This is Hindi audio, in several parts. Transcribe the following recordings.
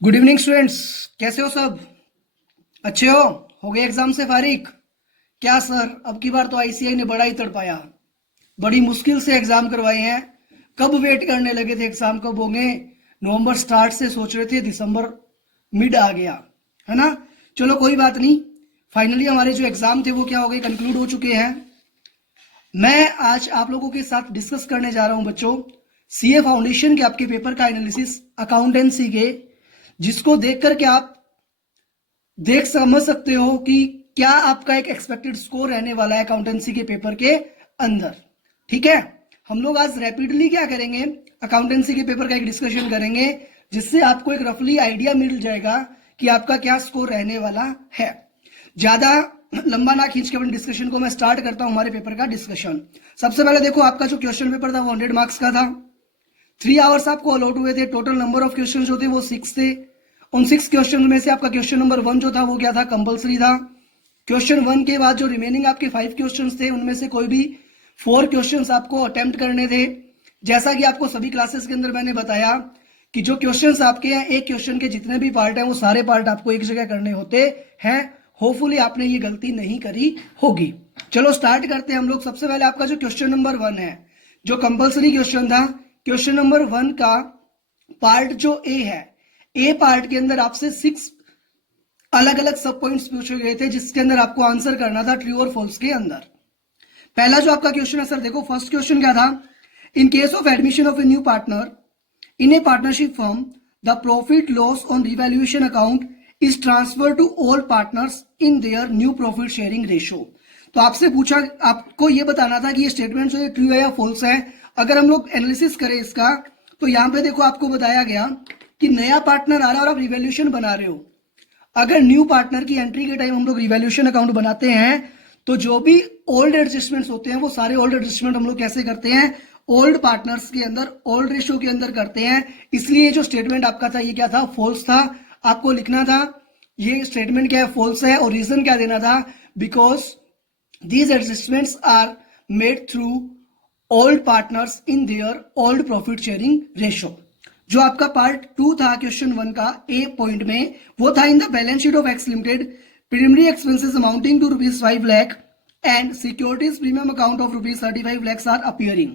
Good evening students. कैसे हो सब? अच्छे हो गए एग्जाम से फारिग? क्या सर, अब की बार तो आईसीआई ने बड़ा ही तड़पाया। बड़ी मुश्किल से एग्जाम करवाए हैं। कब वेट करने लगे थे एग्जाम कब होंगे। नवंबर स्टार्ट से सोच रहे थे, दिसंबर मिड आ गया, है ना। चलो कोई बात नहीं। फाइनली हमारे जो एग्जाम थे वो क्या हो गए, कंक्लूड हो चुके हैं। मैं आज आप लोगों के साथ डिस्कस करने जा रहा हूं बच्चों, सीए फाउंडेशन के आपके पेपर का एनालिसिस अकाउंटेंसी के, जिसको देख करके आप देख समझ सकते हो कि क्या आपका एक एक्सपेक्टेड स्कोर रहने वाला है अकाउंटेंसी के पेपर के अंदर। ठीक है, हम लोग आज रैपिडली क्या करेंगे, अकाउंटेंसी के पेपर का एक डिस्कशन करेंगे, जिससे आपको एक रफली आइडिया मिल जाएगा कि आपका क्या स्कोर रहने वाला है। ज्यादा लंबा ना खींच के अपने डिस्कशन को मैं स्टार्ट करता हूं हमारे पेपर का डिस्कशन। सबसे पहले देखो, आपका जो क्वेश्चन पेपर था वो 100 मार्क्स का था। 3 आवर्स आपको अलॉट हुए थे। टोटल नंबर ऑफ क्वेश्चन जो थे वो 6 थे। उन 6 क्वेश्चन में से आपका क्वेश्चन नंबर 1 जो था वो क्या था, कंपलसरी था। क्वेश्चन 1 के बाद जो रिमेनिंग आपके 5 क्वेश्चन थे उनमें से कोई भी 4 क्वेश्चन आपको अटेम्प्ट करने थे। जैसा कि आपको सभी क्लासेस के अंदर मैंने बताया कि जो क्वेश्चन आपके हैं, एक क्वेश्चन के जितने भी पार्ट हैं वो सारे पार्ट आपको एक जगह करने होते हैं। होपफुली आपने ये गलती नहीं करी होगी। चलो स्टार्ट करते हैं हम लोग। सबसे पहले आपका जो क्वेश्चन नंबर 1 है, जो कंपलसरी क्वेश्चन था, क्वेश्चन नंबर 1 का पार्ट जो ए है, ए पार्ट के अंदर आपसे 6 अलग अलग सब पॉइंट्स पूछे गए थे, जिसके अंदर आपको आंसर करना था ट्रू और फॉल्स के अंदर। पहला जो आपका क्वेश्चन है सर, देखो फर्स्ट क्वेश्चन क्या था, in case of admission of a new partner in a partnership firm the profit loss on revaluation account is transfer to all partners in their new profit sharing ratio. तो आपसे पूछा, आपको यह बताना था कि ये स्टेटमेंट जो है ट्रू है या फॉल्स है। अगर हम लोग एनालिसिस करें इसका, तो यहां पे देखो आपको बताया गया कि नया पार्टनर आ रहा है और आप रिवैल्यूएशन बना रहे हो। अगर न्यू पार्टनर की एंट्री के टाइम हम लोग रिवैल्यूएशन अकाउंट बनाते हैं, तो जो भी ओल्ड एडजस्टमेंट्स होते हैं वो सारे ओल्ड एडजस्टमेंट हम लोग कैसे करते हैं, ओल्ड पार्टनर्स के अंदर, ओल्ड रेशियो के अंदर करते हैं। इसलिए जो स्टेटमेंट आपका था ये क्या था, फॉल्स था। आपको लिखना था ये स्टेटमेंट क्या है, फॉल्स है, और रीजन क्या देना था, because these adjustments are made through old partners in their old profit sharing ratio. जो आपका पार्ट 2 था क्वेश्चन 1 का ए पॉइंट में, वो था in the balance sheet of X limited preliminary expenses amounting to ₹5 lakh and securities premium account of ₹35 lakhs are appearing.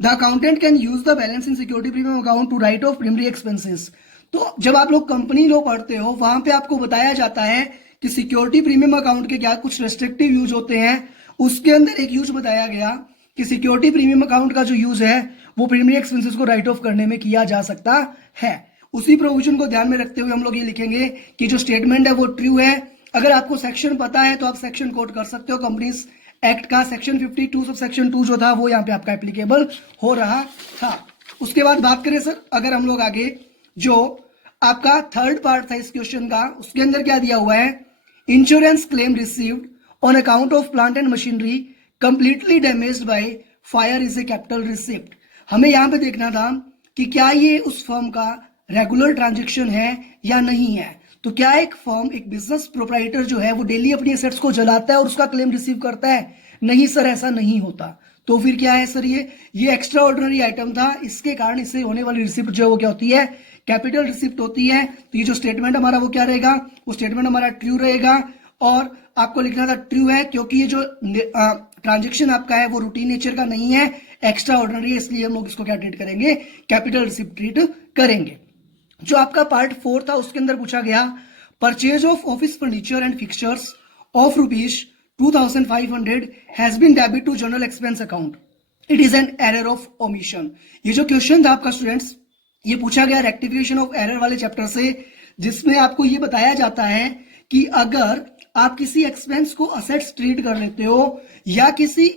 The accountant can use the balance in security premium account to write off preliminary expenses. तो जब आप लोग कंपनी लॉ पढ़ते हो, वहां पे आपको बताया जाता है कि सिक्योरिटी प्रीमियम अकाउंट के क्या कुछ रेस्ट्रिक्टिव यूज होते हैं। उसके अंदर एक यूज बताया गया कि सिक्योरिटी प्रीमियम अकाउंट का जो यूज है वो प्रीमियम एक्सपेंसेस को राइट ऑफ करने में किया जा सकता है। उसी प्रोविजन को ध्यान में रखते हुए हम लोग ये लिखेंगे कि जो स्टेटमेंट है वो ट्रू है। अगर आपको सेक्शन पता है तो आप सेक्शन कोट कर सकते हो कंपनीज एक्ट का, सेक्शन 52 सब सेक्शन 2 जो था वो यहाँ पे आपका एप्लीकेबल हो रहा था। उसके बाद बात करें सर, अगर हम लोग आगे, जो आपका थर्ड पार्ट था इस क्वेश्चन का, उसके अंदर क्या दिया हुआ है, insurance claim received on account of plant and machinery completely damaged by fire is a capital receipt. हमें यहां पे देखना था कि क्या ये उस फर्म का रेगुलर ट्रांजैक्शन है या नहीं है। तो क्या एक फर्म, एक बिजनेस प्रोप्राइटर जो है वो डेली अपनी एसेट्स को जलाता है और उसका क्लेम रिसीव करता है? नहीं सर, ऐसा नहीं होता। तो फिर क्या है सर, ये एक्स्ट्रा ऑर्डिनरी आइटम था, इसके कारण इससे होने वाली रिसिप्ट जो है वो क्या होती है, कैपिटल रिसिप्ट होती है। तो ये जो स्टेटमेंट हमारा वो क्या रहेगा, वो स्टेटमेंट हमारा ट्रू रहेगा। और आपको लिखना था ट्रू है, क्योंकि ये जो ट्रांजेक्शन आपका है वो रूटीन नेचर का नहीं है, एक्स्ट्रा ऑर्डिनरी है, इसलिए हम लोग इसको क्या ट्रीट करेंगे, कैपिटल रिसिप्ट ट्रीट करेंगे। जो आपका पार्ट 4 था उसके अंदर पूछा गया, purchase of office furniture and fixtures of ₹2,500 has been debit to general expense account, it is an error of omission. ये जो क्वेश्चन था आपका स्टूडेंट्स, ये पूछा गया रेक्टिफिकेशन ऑफ एरर वाले चैप्टर से, जिसमें आपको ये बताया जाता है कि अगर आप किसी एक्सपेंस को असेट्स ट्रीट कर लेते हो या किसी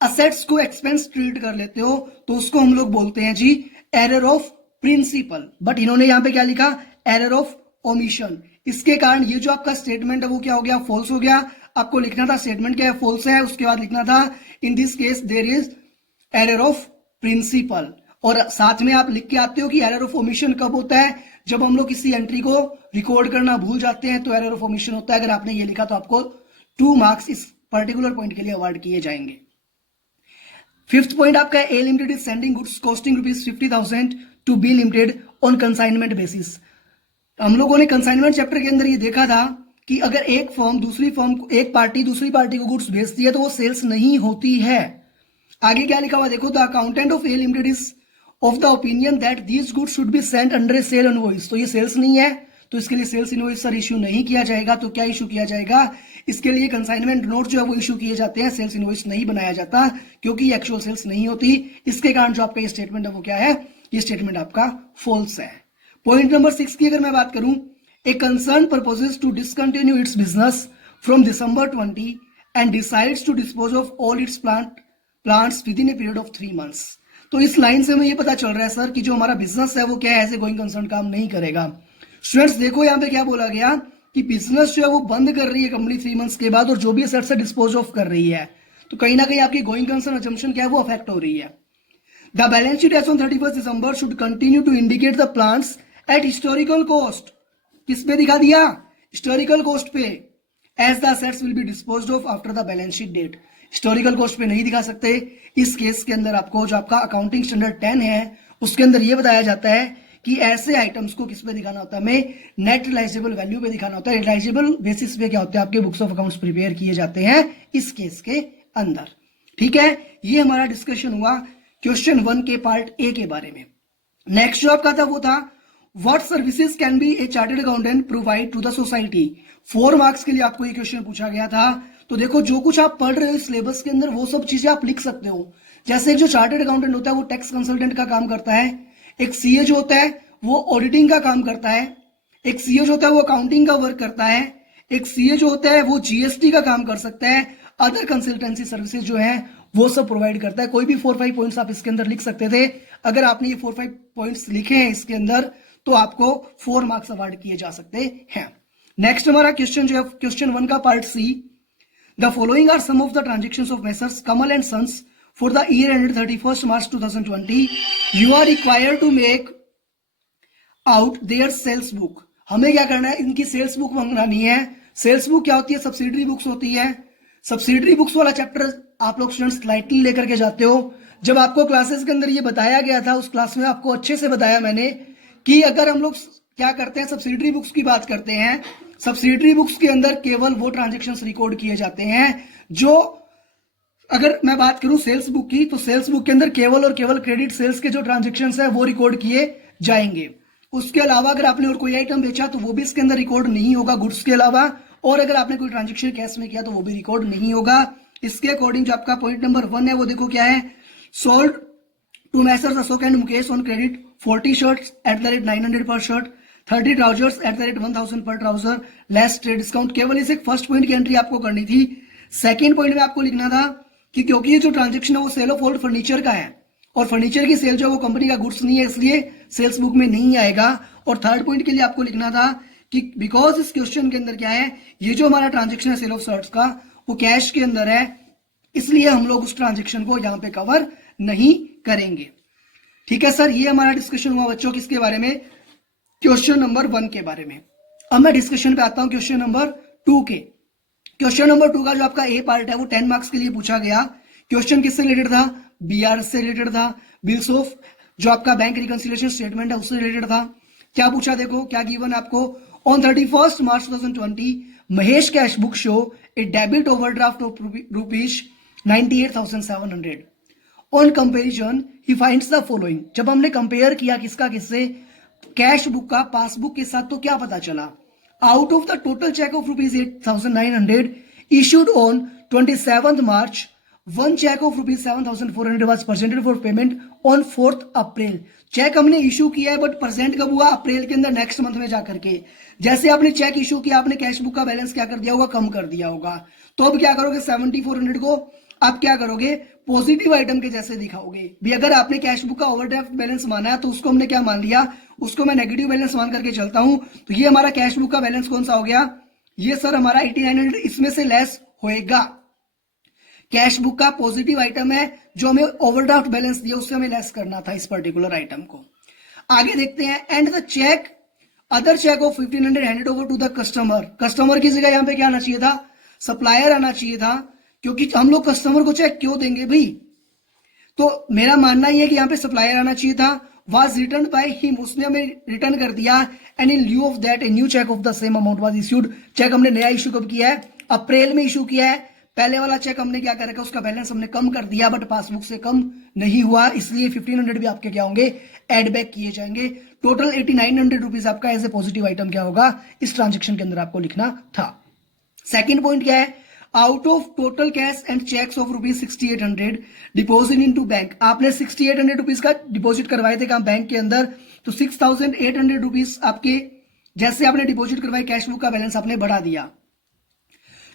असेट्स को एक्सपेंस ट्रीट कर लेते हो, तो उसको हम लोग बोलते हैं जी एरर ऑफ प्रिंसिपल। बट इन्होंने यहां पे क्या लिखा, एरर ऑफ ओमिशन। इसके कारण ये जो आपका स्टेटमेंट है वो क्या हो गया, फॉल्स हो गया। आपको लिखना था स्टेटमेंट क्या है, फॉल्स है। उसके बाद लिखना था in this case there is error of principle. और साथ में आप लिख के आते हो कि एरर ऑफ ओमिशन कब होता है, जब हम लोग किसी एंट्री को रिकॉर्ड करना भूल जाते हैं तो एरर ऑफ ओमिशन होता है। अगर आपने ये लिखा तो आपको 2 मार्क्स इस पर्टिकुलर पॉइंट के लिए अवार्ड किए जाएंगे। 5th पॉइंट आपका A limited is sending goods costing ₹50,000 to be limited on consignment basis. हम लोगों ने कंसाइनमेंट चैप्टर के अंदर ये देखा था कि अगर एक फर्म दूसरी फर्म को, एक पार्टी दूसरी पार्टी को गुड्स भेजती है तो वो सेल्स नहीं होती है। आगे क्या लिखा हुआ देखो, the accountant of A limited is of the opinion that these goods should be sent under a sale invoice. तो ये सेल्स नहीं है, तो इसके लिए सेल्स इनवॉइस सर इश्यू नहीं किया जाएगा। तो क्या इश्यू किया जाएगा, इसके लिए कंसाइनमेंट नोट जो है वो इश्यू किए जाते हैं, सेल्स इनवॉइस नहीं बनाया जाता क्योंकि एक्चुअल सेल्स नहीं होती। इसके कारण जो आपका ये स्टेटमेंट है वो क्या है, ये स्टेटमेंट आपका फॉल्स है। पॉइंट नंबर 6 की अगर मैं बात करूं, a concern proposes to discontinue its business from December 20 and decides to dispose of all its plants within a period of 3 months। तो इस लाइन से हमें ये पता चल रहा है सर कि जो हमारा बिजनेस है वो क्या है, एज ए गोइंग कंसर्न काम नहीं करेगा। स्टूडेंट्स देखो यहाँ पे क्या बोला गया कि बिजनेस जो है वो बंद कर रही है कंपनी 3 मंथ्स के बाद, और जो भी एसेट्स है डिस्पोज ऑफ कर रही है। तो कहीं ना कहीं आपकी गोइंग कंसर्न अजम्पशन क्या है वो अफेक्ट हो रही है। The balance sheet as on 31 December should continue to indicate the plants at historical cost. किस पे दिखा दिया, हिस्टोरिकल कॉस्ट पे। As the assets will be disposed of after the balance sheet date. Historical cost पे नहीं दिखा सकते। इस केस के अंदर आपको जो आपका अकाउंटिंग स्टैंडर्ड 10 है उसके अंदर यह बताया जाता है कि ऐसे आइटम्स को किस पे दिखाना होता है, हमें नेट रिलाइजेबल वैल्यू पे दिखाना होता है। रिलाइजेबल बेसिस पे क्या होता है, आपके बुक्स ऑफ अकाउंट्स प्रिपेयर किए जाते हैं इस केस के अंदर। ठीक है, ये हमारा डिस्कशन हुआ क्वेश्चन 1 के पार्ट ए के बारे में। नेक्स्ट जो आपका था वो था What services can be a chartered accountant provide to the society। 4 marks के लिए आपको ये क्वेश्चन पूछा गया था। तो देखो जो कुछ आप पढ़ रहे हो सिलेबस के अंदर वो सब चीजें आप लिख सकते हो। जैसे एक जो चार्टर्ड अकाउंटेंट होता है वो टैक्स कंसल्टेंट का काम करता है, एक सीए जो होता है वो ऑडिटिंग का काम करता है, एक सीए जो होता है वो अकाउंटिंग का वर्क करता है, एक सीए जो होता है वो जीएसटी का काम कर सकता है, अदर कंसल्टेंसी सर्विसेज जो है वो सब प्रोवाइड करता है। कोई भी 4-5 पॉइंट्स आप इसके अंदर लिख सकते थे। अगर आपने ये 4-5 पॉइंट्स लिखे हैं इसके अंदर तो आपको 4 मार्क्स अवार्ड किए जा सकते हैं। नेक्स्ट हमारा क्वेश्चन जो है क्वेश्चन 1 का part C, the following are some of the transactions of messrs Kamal and sons for the year ended 31 March 2020। You are required to make out their sales book. हमें क्या करना है, इनकी सेल्स बुक मंगानी है। सेल्स बुक क्या होती है, सब्सिडरी बुक्स होती है। सब्सिडरी बुक्स वाला चैप्टर आप लोग स्टूडेंट्स स्लाइटली लेकर के जाते हो। जब आपको क्लासेस के अंदर ये बताया गया था उस क्लास में आपको अच्छे से बताया मैंने कि अगर हम लोग क्या करते हैं, सब्सिडरी बुक्स की बात करते हैं, सब्सिडरी बुक्स के अंदर केवल वो ट्रांजैक्शंस रिकॉर्ड किए जाते हैं जो, अगर मैं बात करूं सेल्स बुक की, तो सेल्स बुक के अंदर केवल और केवल क्रेडिट सेल्स के जो ट्रांजैक्शंस है वो रिकॉर्ड किए जाएंगे। उसके अलावा अगर आपने और कोई आइटम बेचा तो वो भी इसके अंदर रिकॉर्ड नहीं होगा गुड्स के अलावा, और अगर आपने कोई ट्रांजेक्शन कैश में किया तो वो भी रिकॉर्ड नहीं होगा। इसके अकॉर्डिंग जो आपका पॉइंट नंबर 1 है वो देखो क्या है, sold to messrs Ashok and Mukesh on credit 40 shirts at the rate 900 per shirt, 30 trousers at the rate 1000 per trouser less trade discount. केवल इस एक फर्स्ट पॉइंट की एंट्री आपको करनी थी। सेकंड पॉइंट में आपको लिखना था कि क्योंकि ये जो ट्रांजेक्शन है वो सेल ऑफ ओल्ड फर्नीचर का है और फर्नीचर की सेल जो है वो कंपनी का गुड्स नहीं है, इसलिए सेल्स बुक में नहीं आएगा। और थर्ड पॉइंट के लिए आपको लिखना था कि बिकॉज इस क्वेश्चन के अंदर क्या है, ये जो हमारा ट्रांजेक्शन है सेल ऑफ शर्ट्स का वो कैश के अंदर है, इसलिए हम लोग उस ट्रांजेक्शन को यहां पे कवर नहीं करेंगे। ठीक है सर, ये हमारा डिस्कशन हुआ बच्चों किसके बारे में, क्वेश्चन नंबर 1 के बारे में। अब मैं डिस्कशन पे आता हूं क्वेश्चन नंबर 2 के। क्वेश्चन नंबर 2 का जो आपका ए पार्ट है वो 10 मार्क्स के लिए पूछा गया। क्वेश्चन किससे रिलेटेड था, बीआर से रिलेटेड था, बिल्स ऑफ जो आपका बैंक रिकंसिलिएशन स्टेटमेंट है उससे रिलेटेड था। क्या पूछा देखो, क्या गिवन आपको, on 31 March 2020 Mahesh cash book show A debit overdraft of rupees 98,700। On comparison he finds the following. जब हमने कंपेयर किया किसका किससे, कैश बुक का पासबुक के साथ, तो क्या पता चला, out of the total cheque of rupees 8,900 issued on 27 March, one cheque of rupees 7,400 was presented for payment on 4 April. Cheque हमने इशू किया है बट प्रेजेंट कब हुआ, अप्रैल के अंदर, नेक्स्ट मंथ में जाकर के। जैसे आपने चेक इशू किया आपने कैश बुक का बैलेंस क्या कर दिया होगा, कम कर दिया होगा। तो अब क्या करोगे, 7,400 को आप क्या करोगे, पॉजिटिव आइटम के जैसे दिखाओगे भी। अगर आपने कैश बुक का ओवरड्राफ्ट बैलेंस माना है तो उसको हमने क्या मान लिया, उसको मैं नेगेटिव बैलेंस मान करके चलता हूं। तो ये हमारा कैश बुक का बैलेंस कौन सा हो गया, ये सर हमारा 8,900 इसमें से लेस होएगा। कैश बुक का पॉजिटिव आइटम है, जो हमें ओवरड्राफ्ट बैलेंस दिया उससे हमें लेस करना था इस पर्टिकुलर आइटम को। आगे देखते हैं, and the cheque other cheque of 1,500 handed over to the customer. Customer की जगह यहां पे क्या आना चाहिए था, सप्लायर आना चाहिए था, क्योंकि हम लोग कस्टमर को चेक क्यों देंगे भाई। तो मेरा मानना यह है कि यहां पे सप्लायर आना चाहिए था was returned by him, उसने हमें रिटर्न कर दिया, and in lieu of that a new cheque of the same amount was issued. Cheque हमने नया इशू कब किया है? अप्रैल में इशू किया है। पहले वाला चेक हमने क्या कर रखा, उसका बैलेंस हमने कम कर दिया, बट पासबुक से कम नहीं हुआ, इसलिए 1500 भी आपके क्या होंगे, एड बैक किए जाएंगे। टोटल 8900 रुपीज आपका एज ए पॉजिटिव आइटम क्या होगा, इस ट्रांजेक्शन के अंदर आपको लिखना था। सेकेंड पॉइंट क्या है, out of total cash and cheques of rupees 6800 deposit into bank. आपने 6800 रुपीज का डिपॉजिट करवाए थे कहां, बैंक के अंदर, तो 6800 रुपीज आपके जैसे आपने डिपॉजिट करवाए, कैश बुक का बैलेंस आपने बढ़ा दिया।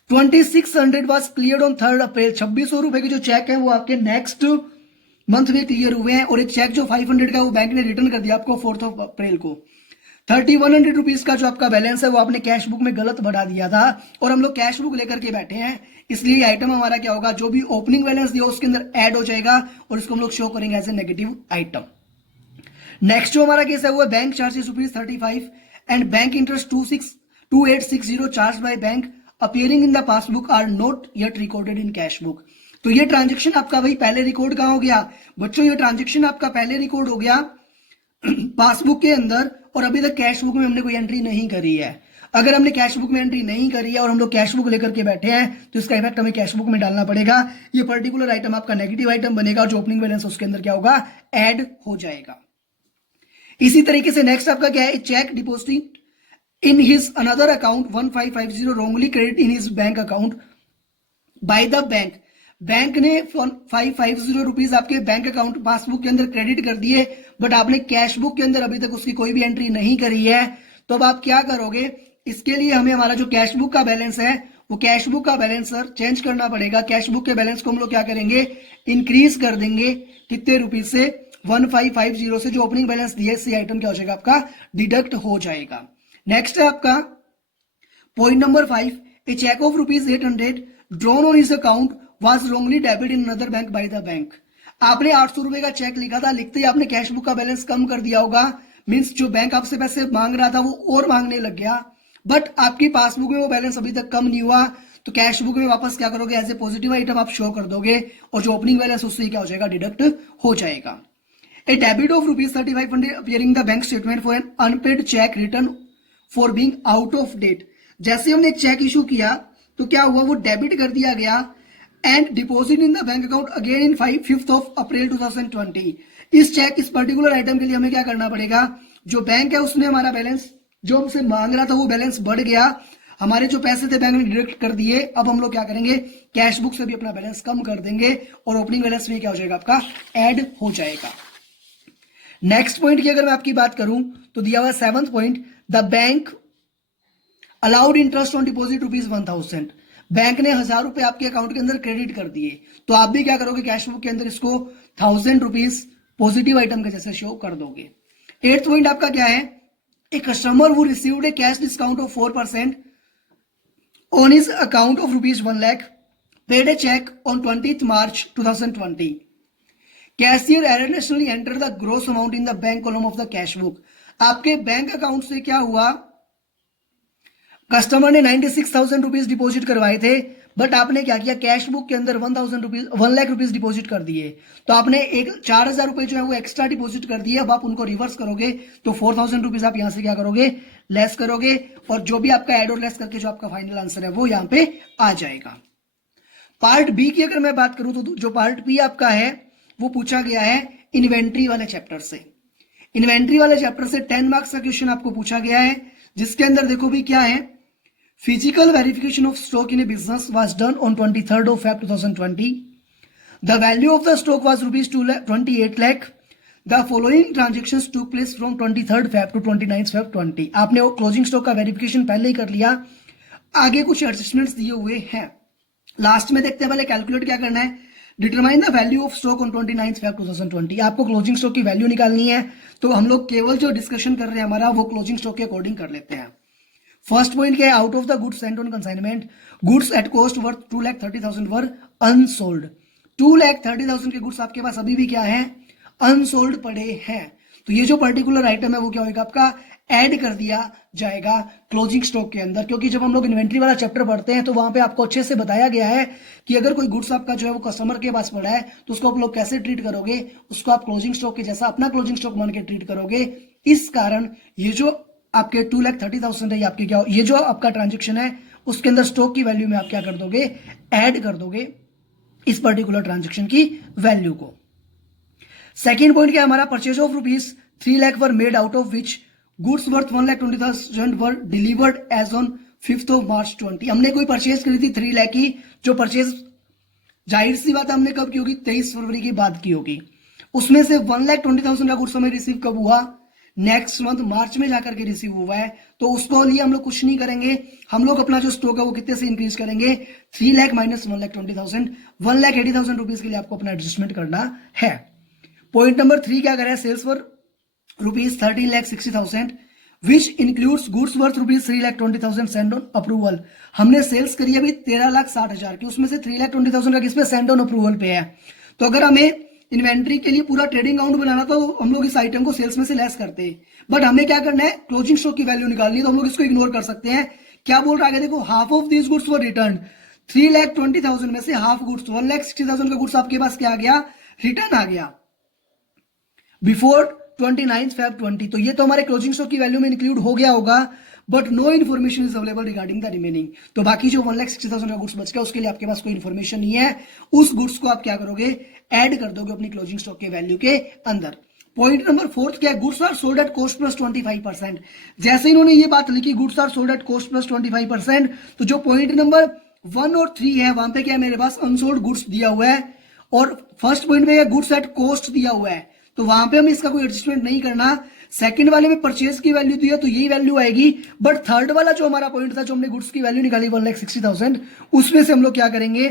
2600 वॉज क्लियर ऑन 3rd अप्रैल। 2600 रुपए के जो चेक है वो आपके नेक्स्ट मंथ में क्लियर हुए हैं, और एक चेक जो 500 का वो बैंक ने रिटर्न कर दिया आपको 4th ऑफ अप्रैल को। 3100 रुपीज का जो आपका बैलेंस है वो आपने कैश बुक में गलत बढ़ा दिया था, और हम लोग कैश बुक लेकर के बैठे हैं, इसलिए आइटम हमारा क्या होगा, जो भी ओपनिंग बैलेंस दिया उसके अंदर ऐड हो जाएगा, और इसको हम लोग शो करेंगे as a negative item. Next जो हमारा केस है वो है bank charges rupees 35 and bank interest 2860 charge by bank appearing in the passbook are not yet recorded in cash book. तो ये ट्रांजेक्शन आपका भाई पहले रिकॉर्ड कहां हो गया बच्चों, ये ट्रांजेक्शन आपका पहले रिकॉर्ड हो गया पासबुक के अंदर, और अभी तक कैश बुक में हमने कोई एंट्री नहीं करी है। अगर हमने कैश बुक में एंट्री नहीं करी है और हम लोग कैश बुक लेकर के बैठे हैं, तो इसका इफेक्ट हमें कैश बुक में डालना पड़ेगा। ये पर्टिकुलर आइटम आपका नेगेटिव आइटम बनेगा, और जो ओपनिंग बैलेंस उसके अंदर क्या होगा, ऐड हो जाएगा। इसी तरीके से नेक्स्ट आपका क्या है, cheque deposit in his another account 1550 wrongly credit in his bank account by the bank। Bank ने 550 रुपीज आपके बैंक अकाउंट पासबुक के अंदर क्रेडिट कर दिए, बट आपने कैश बुक के अंदर अभी तक उसकी कोई भी एंट्री नहीं करी है। तो अब आप क्या करोगे, इसके लिए हमें हमारा जो कैश बुक का बैलेंस है वो कैश बुक का बैलेंस सर चेंज करना पड़ेगा। कैश बुक के बैलेंस को हम लोग क्या करेंगे, इंक्रीज कर देंगे कितने रुपीज से, 1550 से। जो ओपनिंग बैलेंस दिया इसी आइटम क्या हो जाएगा, आपका डिडक्ट हो जाएगा। नेक्स्ट है आपका point number 5, a cheque of rupees 800 drawn on his account was wrongly debit in another bank by the bank. आपने 800 रुपए का चेक लिखा था, लिखते ही आपने कैश बुक का बैलेंस कम कर दिया होगा, मींस जो बैंक आपसे पैसे मांग रहा था वो और मांगने लग गया, बट आपकी पासबुक में वो बैलेंस अभी तक कम नहीं हुआ, तो कैश बुक में वापस क्या करोगे, एज ए पॉजिटिव आइटम आप शो कर दोगे, और जो ओपनिंग बैलेंस उससे क्या हो जाएगा, डिडक्ट हो जाएगा। A debit of rupees 3500 appearing the bank statement for an unpaid cheque return for being out of date. जैसे हमने एक चेक इशू किया तो क्या हुआ, वो डेबिट कर दिया गया and deposit in the bank account again in 5th of April 2020। इस चेक, इस पर्टिकुलर आइटम के लिए हमें क्या करना पड़ेगा, जो बैंक है उसने हमारा बैलेंस जो हमसे मांग रहा था वो बैलेंस बढ़ गया, हमारे जो पैसे थे बैंक ने डिडक्ट कर दिए। अब हम लोग क्या करेंगे, कैश बुक से भी अपना बैलेंस कम कर देंगे, और ओपनिंग बैलेंस में क्या हो जाएगा, आपका ऐड हो जाएगा। नेक्स्ट पॉइंट की अगर मैं आपकी बात करूं तो दिया हुआ 7th point, the bank allowed interest on deposit rupees 1000। Bank ने 1000 रुपए आपके अकाउंट के अंदर क्रेडिट कर दिए, तो आप भी क्या करोगे, कैश बुक के अंदर इसको 1000 रुपीज पॉजिटिव आइटम के जैसे शो कर दोगे। 8th पॉइंट आपका क्या है, a customer who received a cash discount of 4% on his account of rupees 1 lakh paid a cheque on 20th March 2020। Cashier erroneously enter the gross amount in the bank column of the cash book. आपके बैंक अकाउंट से क्या हुआ, कस्टमर ने 96,000 रुपीज डिपॉजिट करवाए थे, बट आपने क्या किया, कैश बुक के अंदर 1 लाख रुपीज डिपॉजिट कर दिए, तो आपने एक 4000 रुपए जो है वो एक्स्ट्रा डिपॉजिट कर दिए। अब आप उनको रिवर्स करोगे तो 4000 रुपीज आप यहां से क्या करोगे, लेस करोगे, और जो भी आपका एड और लेस करके जो आपका फाइनल आंसर है वो यहां पे आ जाएगा। पार्ट बी की अगर मैं बात करूं तो जो पार्ट बी आपका है वो पूछा गया है इन्वेंट्री वाले चैप्टर से। इन्वेंट्री वाले चैप्टर से 10 मार्क्स का क्वेश्चन आपको पूछा गया है, जिसके अंदर देखो भी क्या है, physical verification of stock in a business was done on 23rd of Feb 2020। The value of the stock was rupees 28 lakh. The following transactions took place from 23rd Feb to 29th Feb 20। आपने वो क्लोजिंग स्टॉक का वेरिफिकेशन पहले ही कर लिया, आगे कुछ एडजस्टमेंट्स दिए हुए हैं। लास्ट में देखते हैं, पहले कैलकुलेट क्या करना है, determine the value of stock on 29th Feb 2020। आपको क्लोजिंग स्टॉक की वैल्यू निकालनी है, तो हम लोग केवल जो डिस्कशन कर रहे हैं हमारा वो क्लोजिंग स्टॉक के अकॉर्डिंग कर लेते हैं। फर्स्ट पॉइंट क्या है, out of the goods Saint on consignment goods at cost worth 2,30,000 were unsold. 2,30,000 के गुड्स आपके पास अभी भी क्या है, अनसोल्ड पड़े हैं। तो ये जो पर्टिकुलर आइटम है वो क्या होगा, आपका ऐड कर दिया जाएगा क्लोजिंग स्टॉक के अंदर, क्योंकि जब हम लोग इन्वेंट्री वाला चैप्टर पढ़ते हैं तो वहां पे आपको अच्छे से बताया गया है कि अगर कोई गुड्स आपका जो है वो कस्टमर के पास पड़ा है तो उसको आप लोग कैसे ट्रीट करोगे, उसको आप क्लोजिंग स्टॉक के जैसा अपना क्लोजिंग स्टॉक मान के ट्रीट करोगे। इस कारण ये जो आपके 2,30,000 है, ये आपके क्या, ये जो आपका ट्रांजेक्शन है उसके अंदर स्टॉक की वैल्यू में आप क्या कर दोगे, ऐड कर दोगे इस पर्टिकुलर ट्रांजेक्शन की वैल्यू को। सेकेंड पॉइंट क्या हमारा, purchase of rupees 3 lakh were made out of which goods worth 1,20,000 were delivered as on 5th of March 20। हमने कोई परचेज करी थी 3 लाख की, जो परचेज जाहिर सी बात हमने कब की होगी, 23 फरवरी की बाद की होगी। उसमें से 1,20,000 का गुड्स हमें रिसीव कब हुआ, नेक्स्ट मंथ मार्च में जाकर के रिसीव हुआ है। तो उसको लिए हम लोग कुछ नहीं करेंगे, हम लोग अपना जो स्टॉक है वो कितने से इंक्रीज करेंगे, 3 लाख माइनस 1,20,000, 1,80,000 रुपीज के लिए आपको अपना एडजस्टमेंट करना है। पॉइंट नंबर 3 क्या करें, sales for rupees 13,60,000 which includes goods worth rupees 3,20,000 send on approval. हमने सेल्स करी अभी 13,60,000 की, उसमें से 3,20,000 का किस पे, सेंड ऑन अप्रूवल पे है। तो अगर हमें इन्वेंट्री के लिए पूरा ट्रेडिंग अकाउंट बनाना तो हम लोग इस आइटम को सेल्स में से लेस करते हैं, बट हमें क्या करना है, क्लोजिंग स्टॉक की वैल्यू निकालनी है, तो हम लोग इसको इग्नोर कर सकते हैं। क्या बोल रहा है, देखो half of this goods were return, 3,20,000 में से हाफ गुड्स 1,60,000 का गुड्स आपके पास क्या आ गया, रिटर्न आ गया बिफोर 29 Feb 20। तो ये तो हमारे क्लोजिंग स्टॉक की वैल्यू में इंक्लूड हो गया होगा, but no information is available regarding the remaining. तो बाकी जो 1,60,000 का गुड्स बच गया उसके लिए आपके पास कोई इन्फॉर्मेशन नहीं है, उस गुड्स को आप क्या करोगे, ऐड कर दोगे अपनी क्लोजिंग स्टॉक के वैल्यू के अंदर। पॉइंट नंबर 4 क्या है, goods are sold at cost plus 25%। जैसे इन्होंने ये बात लिखी goods are sold at cost plus 25%, तो जो पॉइंट नंबर 1 और 3 है वहां पे क्या है, मेरे पास अनसोल्ड गुड्स दिया हुआ है, और फर्स्ट पॉइंट पे गुड्स एट कॉस्ट दिया हुआ है, तो वहां पे हमें इसका कोई एडजस्टमेंट नहीं करना। सेकंड वाले में परचेज की वैल्यू दी है तो यही वैल्यू आएगी, बट थर्ड वाला जो हमारा पॉइंट था, जो हमने गुड्स की वैल्यू निकाली 1,60,000, उसमें से हम लोग क्या करेंगे,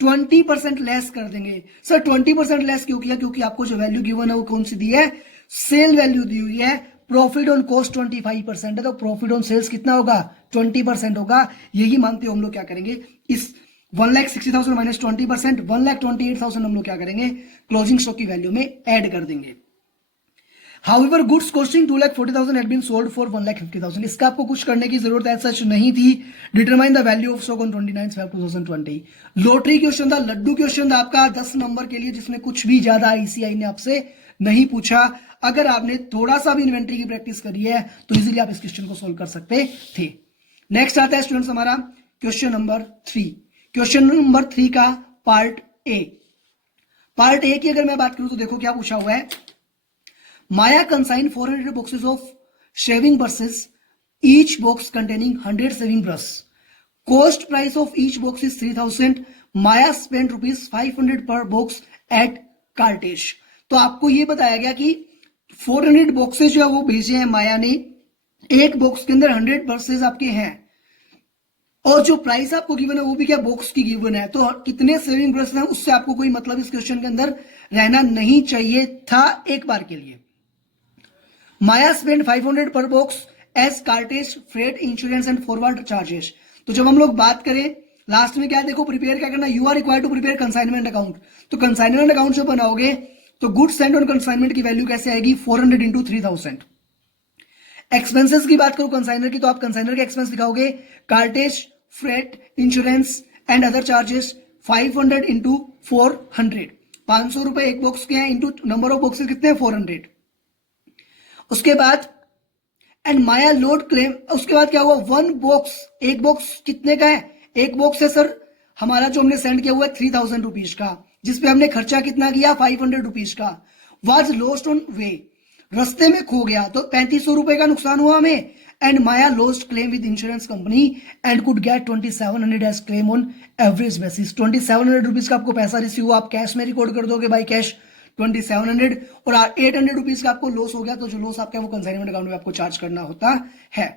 20% लेस कर देंगे। सर 20% लेस क्यों किया, क्योंकि आपको जो वैल्यू गिवन है वो कौन सी दी है, सेल वैल्यू दी हुई है। प्रॉफिट ऑन कॉस्ट 25% है, तो प्रॉफिट ऑन सेल्स कितना होगा, 20% होगा। यही मानते हो हम लोग क्या करेंगे, इस 1,60,000 माइनस 20%, 1,28,000 हम लोग क्या करेंगे, क्लोजिंग स्टॉक की वैल्यू में ऐड कर देंगे। However goods costing 2,40,000 had been sold for 1,50,000। इसका आपको कुछ करने की जरूरत है सच नहीं थी। Determine the value of stock on 29 Feb 2020। Lottery question था, लड्डू क्वेश्चन था आपका 10 नंबर के लिए, जिसमें कुछ भी ज्यादा आईसीआई ने आपसे नहीं पूछा। अगर आपने थोड़ा सा भी इन्वेंट्री की प्रैक्टिस करी है तो इजीली आप इस क्वेश्चन को सोल्व कर सकते थे। नेक्स्ट आता है स्टूडेंट्स हमारा क्वेश्चन नंबर 3। क्वेश्चन नंबर 3 का पार्ट ए। पार्ट ए की अगर मैं बात करूं तो देखो क्या पूछा हुआ है, Maya consign 400 boxes of shaving brushes, each box containing 100 shaving brush, cost price of each box is 3,000, Maya spend ₹500 per box eight cartridge. तो आपको ये बताया गया कि 400 बॉक्सेस जो है वो भेजे हैं माया ने, एक बॉक्स के अंदर 100 ब्रशेस आपके हैं, और जो प्राइस आपको गिवन है वो भी क्या बॉक्स की गिवन है। तो कितने सेविंग ब्रश हैं उससे आपको कोई मतलब इस क्वेश्चन के अंदर रहना नहीं चाहिए था एक बार के लिए। माया spend 500 per box as cartage, freight, insurance and forward charges. तो जब हम लोग बात करें लास्ट में क्या देखो, प्रिपेयर क्या करना, you are required to prepare consignment account. तो कंसाइनमेंट अकाउंट जो बनाओगे तो गुड्स सेंड ऑन कंसाइनमेंट की वैल्यू कैसे आएगी, 400 इंटू 3,000। एक्सपेंसेस की बात करो कंसाइनर की, तो आप कंसाइनर के एक्सपेंस दिखाओगे, cartage, freight, insurance and other charges 500 into 400, 500 रुपए एक बॉक्स के हैं, इंटू नंबर ऑफ बॉक्सेस कितने हैं 400। उसके बाद एंड माया लोड क्लेम, उसके बाद क्या हुआ, वन बॉक्स, एक बॉक्स कितने का है, एक बॉक्स है सर हमारा जो हमने सेंड किया हुआ है 3,000 रुपीज का, जिसपे हमने खर्चा कितना किया 500 रुपीज का, वाज लॉस्ट ऑन वे, रस्ते में खो गया तो 3,500 रुपए का नुकसान हुआ हमें। And Maya lost claim with insurance company and could get 2,700 as claim on average basis. 2,700 rupees का आपको पैसा रिसीव हुआ, आप कैश में रिकॉर्ड कर दोगे बाई कैश 2,700, और 800 रुपीज का आपको लॉस हो गया, तो जो लॉस आपका वो कंसाइनमेंट अकाउंट में आपको चार्ज करना होता है।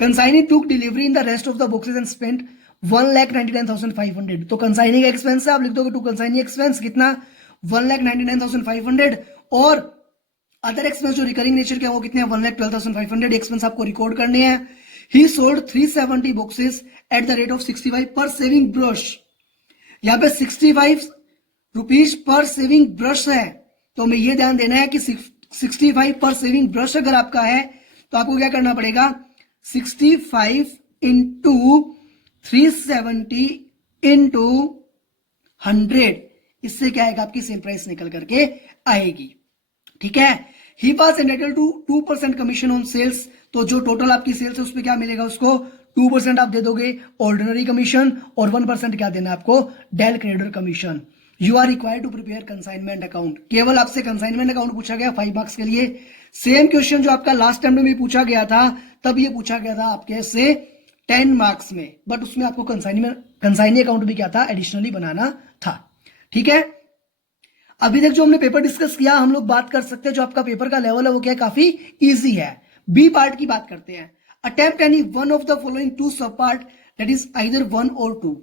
Consignee took delivery in the rest of the boxes and spent 1,99,500। तो कंसाइनी का एक्सपेंस है, आप लिख दोगे टू कंसाइनी एक्सपेंस कितना 1,99,500, और अदर एक्सपेंस जो रिकरिंग नेचर के वो कितने हैं 1,12,500 एक्सपेंस आपको रिकॉर्ड करने हैं। ही sold 370 boxes eight the rate of 65 पर सेविंग ब्रश। यहां पे 65 रुपीज पर सेविंग ब्रश है, तो हमें ये ध्यान देना है कि 65 पर सेविंग ब्रश अगर आपका है तो आपको क्या करना पड़ेगा, 65 इंटू 370 इंटू 100, इससे क्या आएगा, आपकी सेल प्राइस निकल करके आएगी। ठीक है, he was entitled to 2% commission on sales, तो जो टोटल आपकी सेल्स है उस पर क्या मिलेगा, उसको 2% आप दे दोगे ऑर्डिनरी कमीशन, और 1% क्या देना है आपको, del credere commission. You are required to prepare consignment account, केवल आपसे कंसाइनमेंट अकाउंट पूछा गया 5 मार्क्स के लिए। सेम क्वेश्चन जो आपका लास्ट टाइम में भी पूछा गया था, तब ये पूछा गया था आपके से 10 मार्क्स में, बट उसमें आपको कंसाइनी अकाउंट भी क्या था, एडिशनली बनाना था। ठीक है, अभी तक जो हमने पेपर डिस्कस किया, हम लोग बात कर सकते हैं जो आपका पेपर का लेवल है वो क्या है, काफी इजी है। बी पार्ट की बात करते हैं। Attempt any one of the following two sub part, that is either 1 or 2।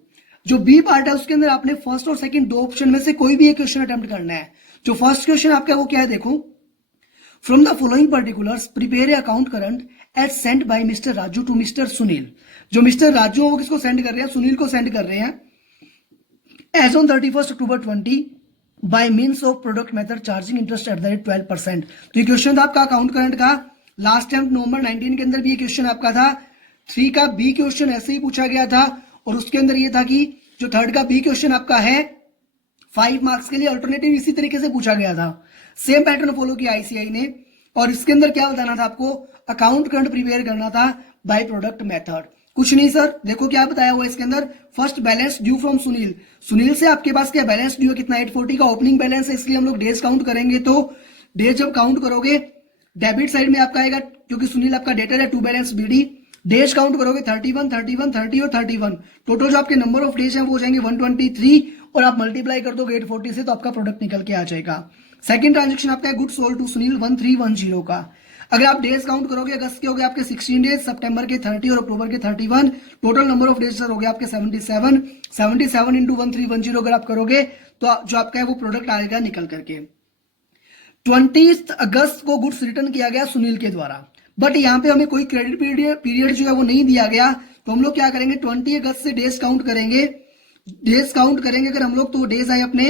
जो बी पार्ट है उसके अंदर आपने फर्स्ट और सेकंड दो ऑप्शन में से कोई भी एक क्वेश्चन अटेम्प्ट करना है। जो फर्स्ट क्वेश्चन आपका वो क्या है, देखो, from the following particulars prepare a account current as sent by mister Raju to mister Sunil. जो मिस्टर राजू है वो किसको सेंड कर रहे हैं, सुनील को सेंड कर रहे हैं, as on 31 October 20 by means of product method charging interest at the rate 12%। तो ये क्वेश्चन था आपका अकाउंट करंट का। लास्ट टाइम नवंबर 19 के अंदर भी ये क्वेश्चन आपका था। 3 का बी क्वेश्चन ऐसे ही पूछा गया था, और उसके अंदर ये था कि जो थर्ड का बी क्वेश्चन आपका है 5 मार्क्स के लिए, अल्टरनेटिव इसी तरीके से पूछा गया था। सेम पैटर्न फॉलो किया आईसीआई ने, और इसके अंदर क्या बताना था आपको, अकाउंट करंट प्रिपेयर करना था बाय प्रोडक्ट मेथड। कुछ नहीं सर, देखो क्या बताया हुआ इसके अंदर, first balance due from Sunil. Sunil से आपके पास क्या बैलेंस ड्यू है, कितना 840 का ओपनिंग बैलेंस है, इसलिए हम लोग डेज काउंट करेंगे। तो डेज जब काउंट करोगे डेबिट साइड में आपका आएगा, क्योंकि सुनील आपका डेटर है, to balance BD. Days count करोगे 31, 31, 30 और 31, टोटल जो आपके नंबर ऑफ डेज है वो हो जाएंगे 123, और आप मल्टीप्लाई कर दोगे 840 से, तो आपका प्रोडक्ट निकल के आ जाएगा। सेकंड ट्रांजेक्शन आपका है गुड सोल्ड टू सुनील 1310 का। अगर आप डेज काउंट करोगे, अगस्त के हो गए आपके 16 डेज, सितंबर के 30 और अक्टूबर के 31, टोटल नंबर ऑफ डेज हो गए आपके 77। 77 इंटू 1310 अगर आप करोगे तो जो आपका है वो प्रोडक्ट आएगा निकल करके। 20 अगस्त को गुड्स रिटर्न किया गया सुनील के द्वारा, बट यहाँ पे हमें कोई क्रेडिट पीरियड जो है वो नहीं दिया गया, तो हम लोग क्या करेंगे, 20 अगस्त से डेज काउंट करेंगे। डेज काउंट करेंगे अगर हम लोग, तो डेज आए अपने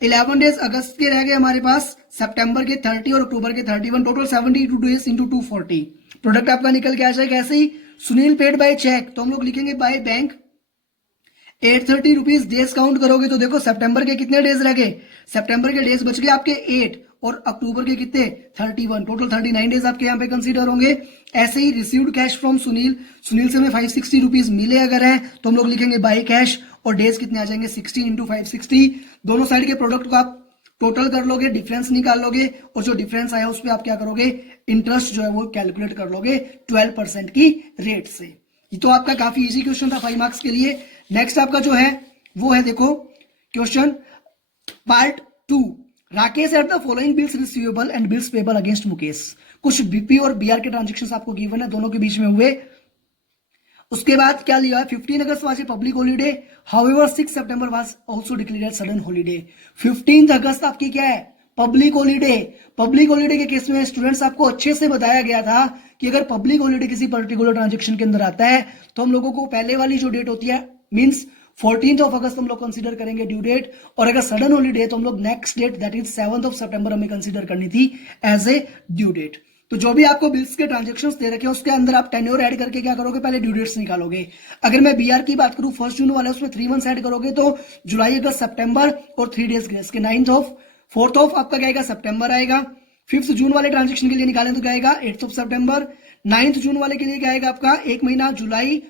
11 डेज अगस्त के रह गए हमारे पास, सितंबर के 30 और अक्टूबर के 31, टोटल 72 डेज इंटू 240, प्रोडक्ट आपका निकल के आ जाएगा। ऐसे ही सुनील पेड बाय चेक, तो हम लोग लिखेंगे by bank 830 rupees. Days count करोगे तो देखो सितंबर के कितने डेज रह गए, सितंबर के डेज बच गए आपके 8, और अक्टूबर के कितने 31, टोटल 39 डेज आपके यहाँ पे कंसीडर होंगे। ऐसे he received cash from Sunil, Sunil से हमें 560 रुपीज मिले अगर है तो हम लोग लिखेंगे बाय कैश, और डेज कितने आ जाएंगे 60 इंटू 560। दोनों साइड के प्रोडक्ट को आप टोटल कर लोगे, डिफरेंस निकाल लोगे, और जो डिफरेंस आया उस पर आप क्या करोगे, इंटरेस्ट जो है वो कैलकुलेट कर लोगे 12% की रेट से। ये तो आपका काफी इजी क्वेश्चन था 5 मार्क्स के लिए। नेक्स्ट आपका जो है वो है, देखो question part 2, Rakesh at the following bills receivable and bills payable against Mukesh. कुछ बीपी और बीआर के ट्रांजेक्शंस आपको गिवन है, दोनों के बीच में हुए। उसके बाद क्या लिया, 15 August was a public holiday, however 6 September was also declared sudden holiday. 15 अगस्त आपकी क्या है, पब्लिक हॉलीडे। पब्लिक हॉलीडे के केस में स्टूडेंट्स आपको अच्छे से बताया गया था कि अगर पब्लिक हॉलीडे किसी पर्टिकुलर ट्रांजेक्शन के अंदर आता है तो हम लोगों को पहले वाली जो डेट होती है मींस 14th ऑफ अगस्त हम लोग कंसीडर करेंगे ड्यू डेट, और अगर सडन हॉलीडे तो हम लोग next date that is 7th of September हमें कंसीडर करनी थी एज ए ड्यू डेट। तो जो भी आपको बिल्स के ट्रांजेक्शंस दे रखे हैं उसके अंदर आप टेन्योर ऐड करके क्या करोगे, पहले ड्यू डेट्स निकालोगे। अगर मैं बीआर की बात करूं 1 जून वाला, उसमें 3 मंथ्स ऐड करोगे तो जुलाई अगस्त सितंबर और 3 डेज ग्रेस के 4th ऑफ आपका क्या आएगा, सितंबर आएगा। 5th जून वाले ट्रांजेक्शन के लिए निकालें तो क्या आएगा 8th ऑफ सितंबर। 9th जून वाले के लिए क्या आएगा आपका 1 महीना जुलाई,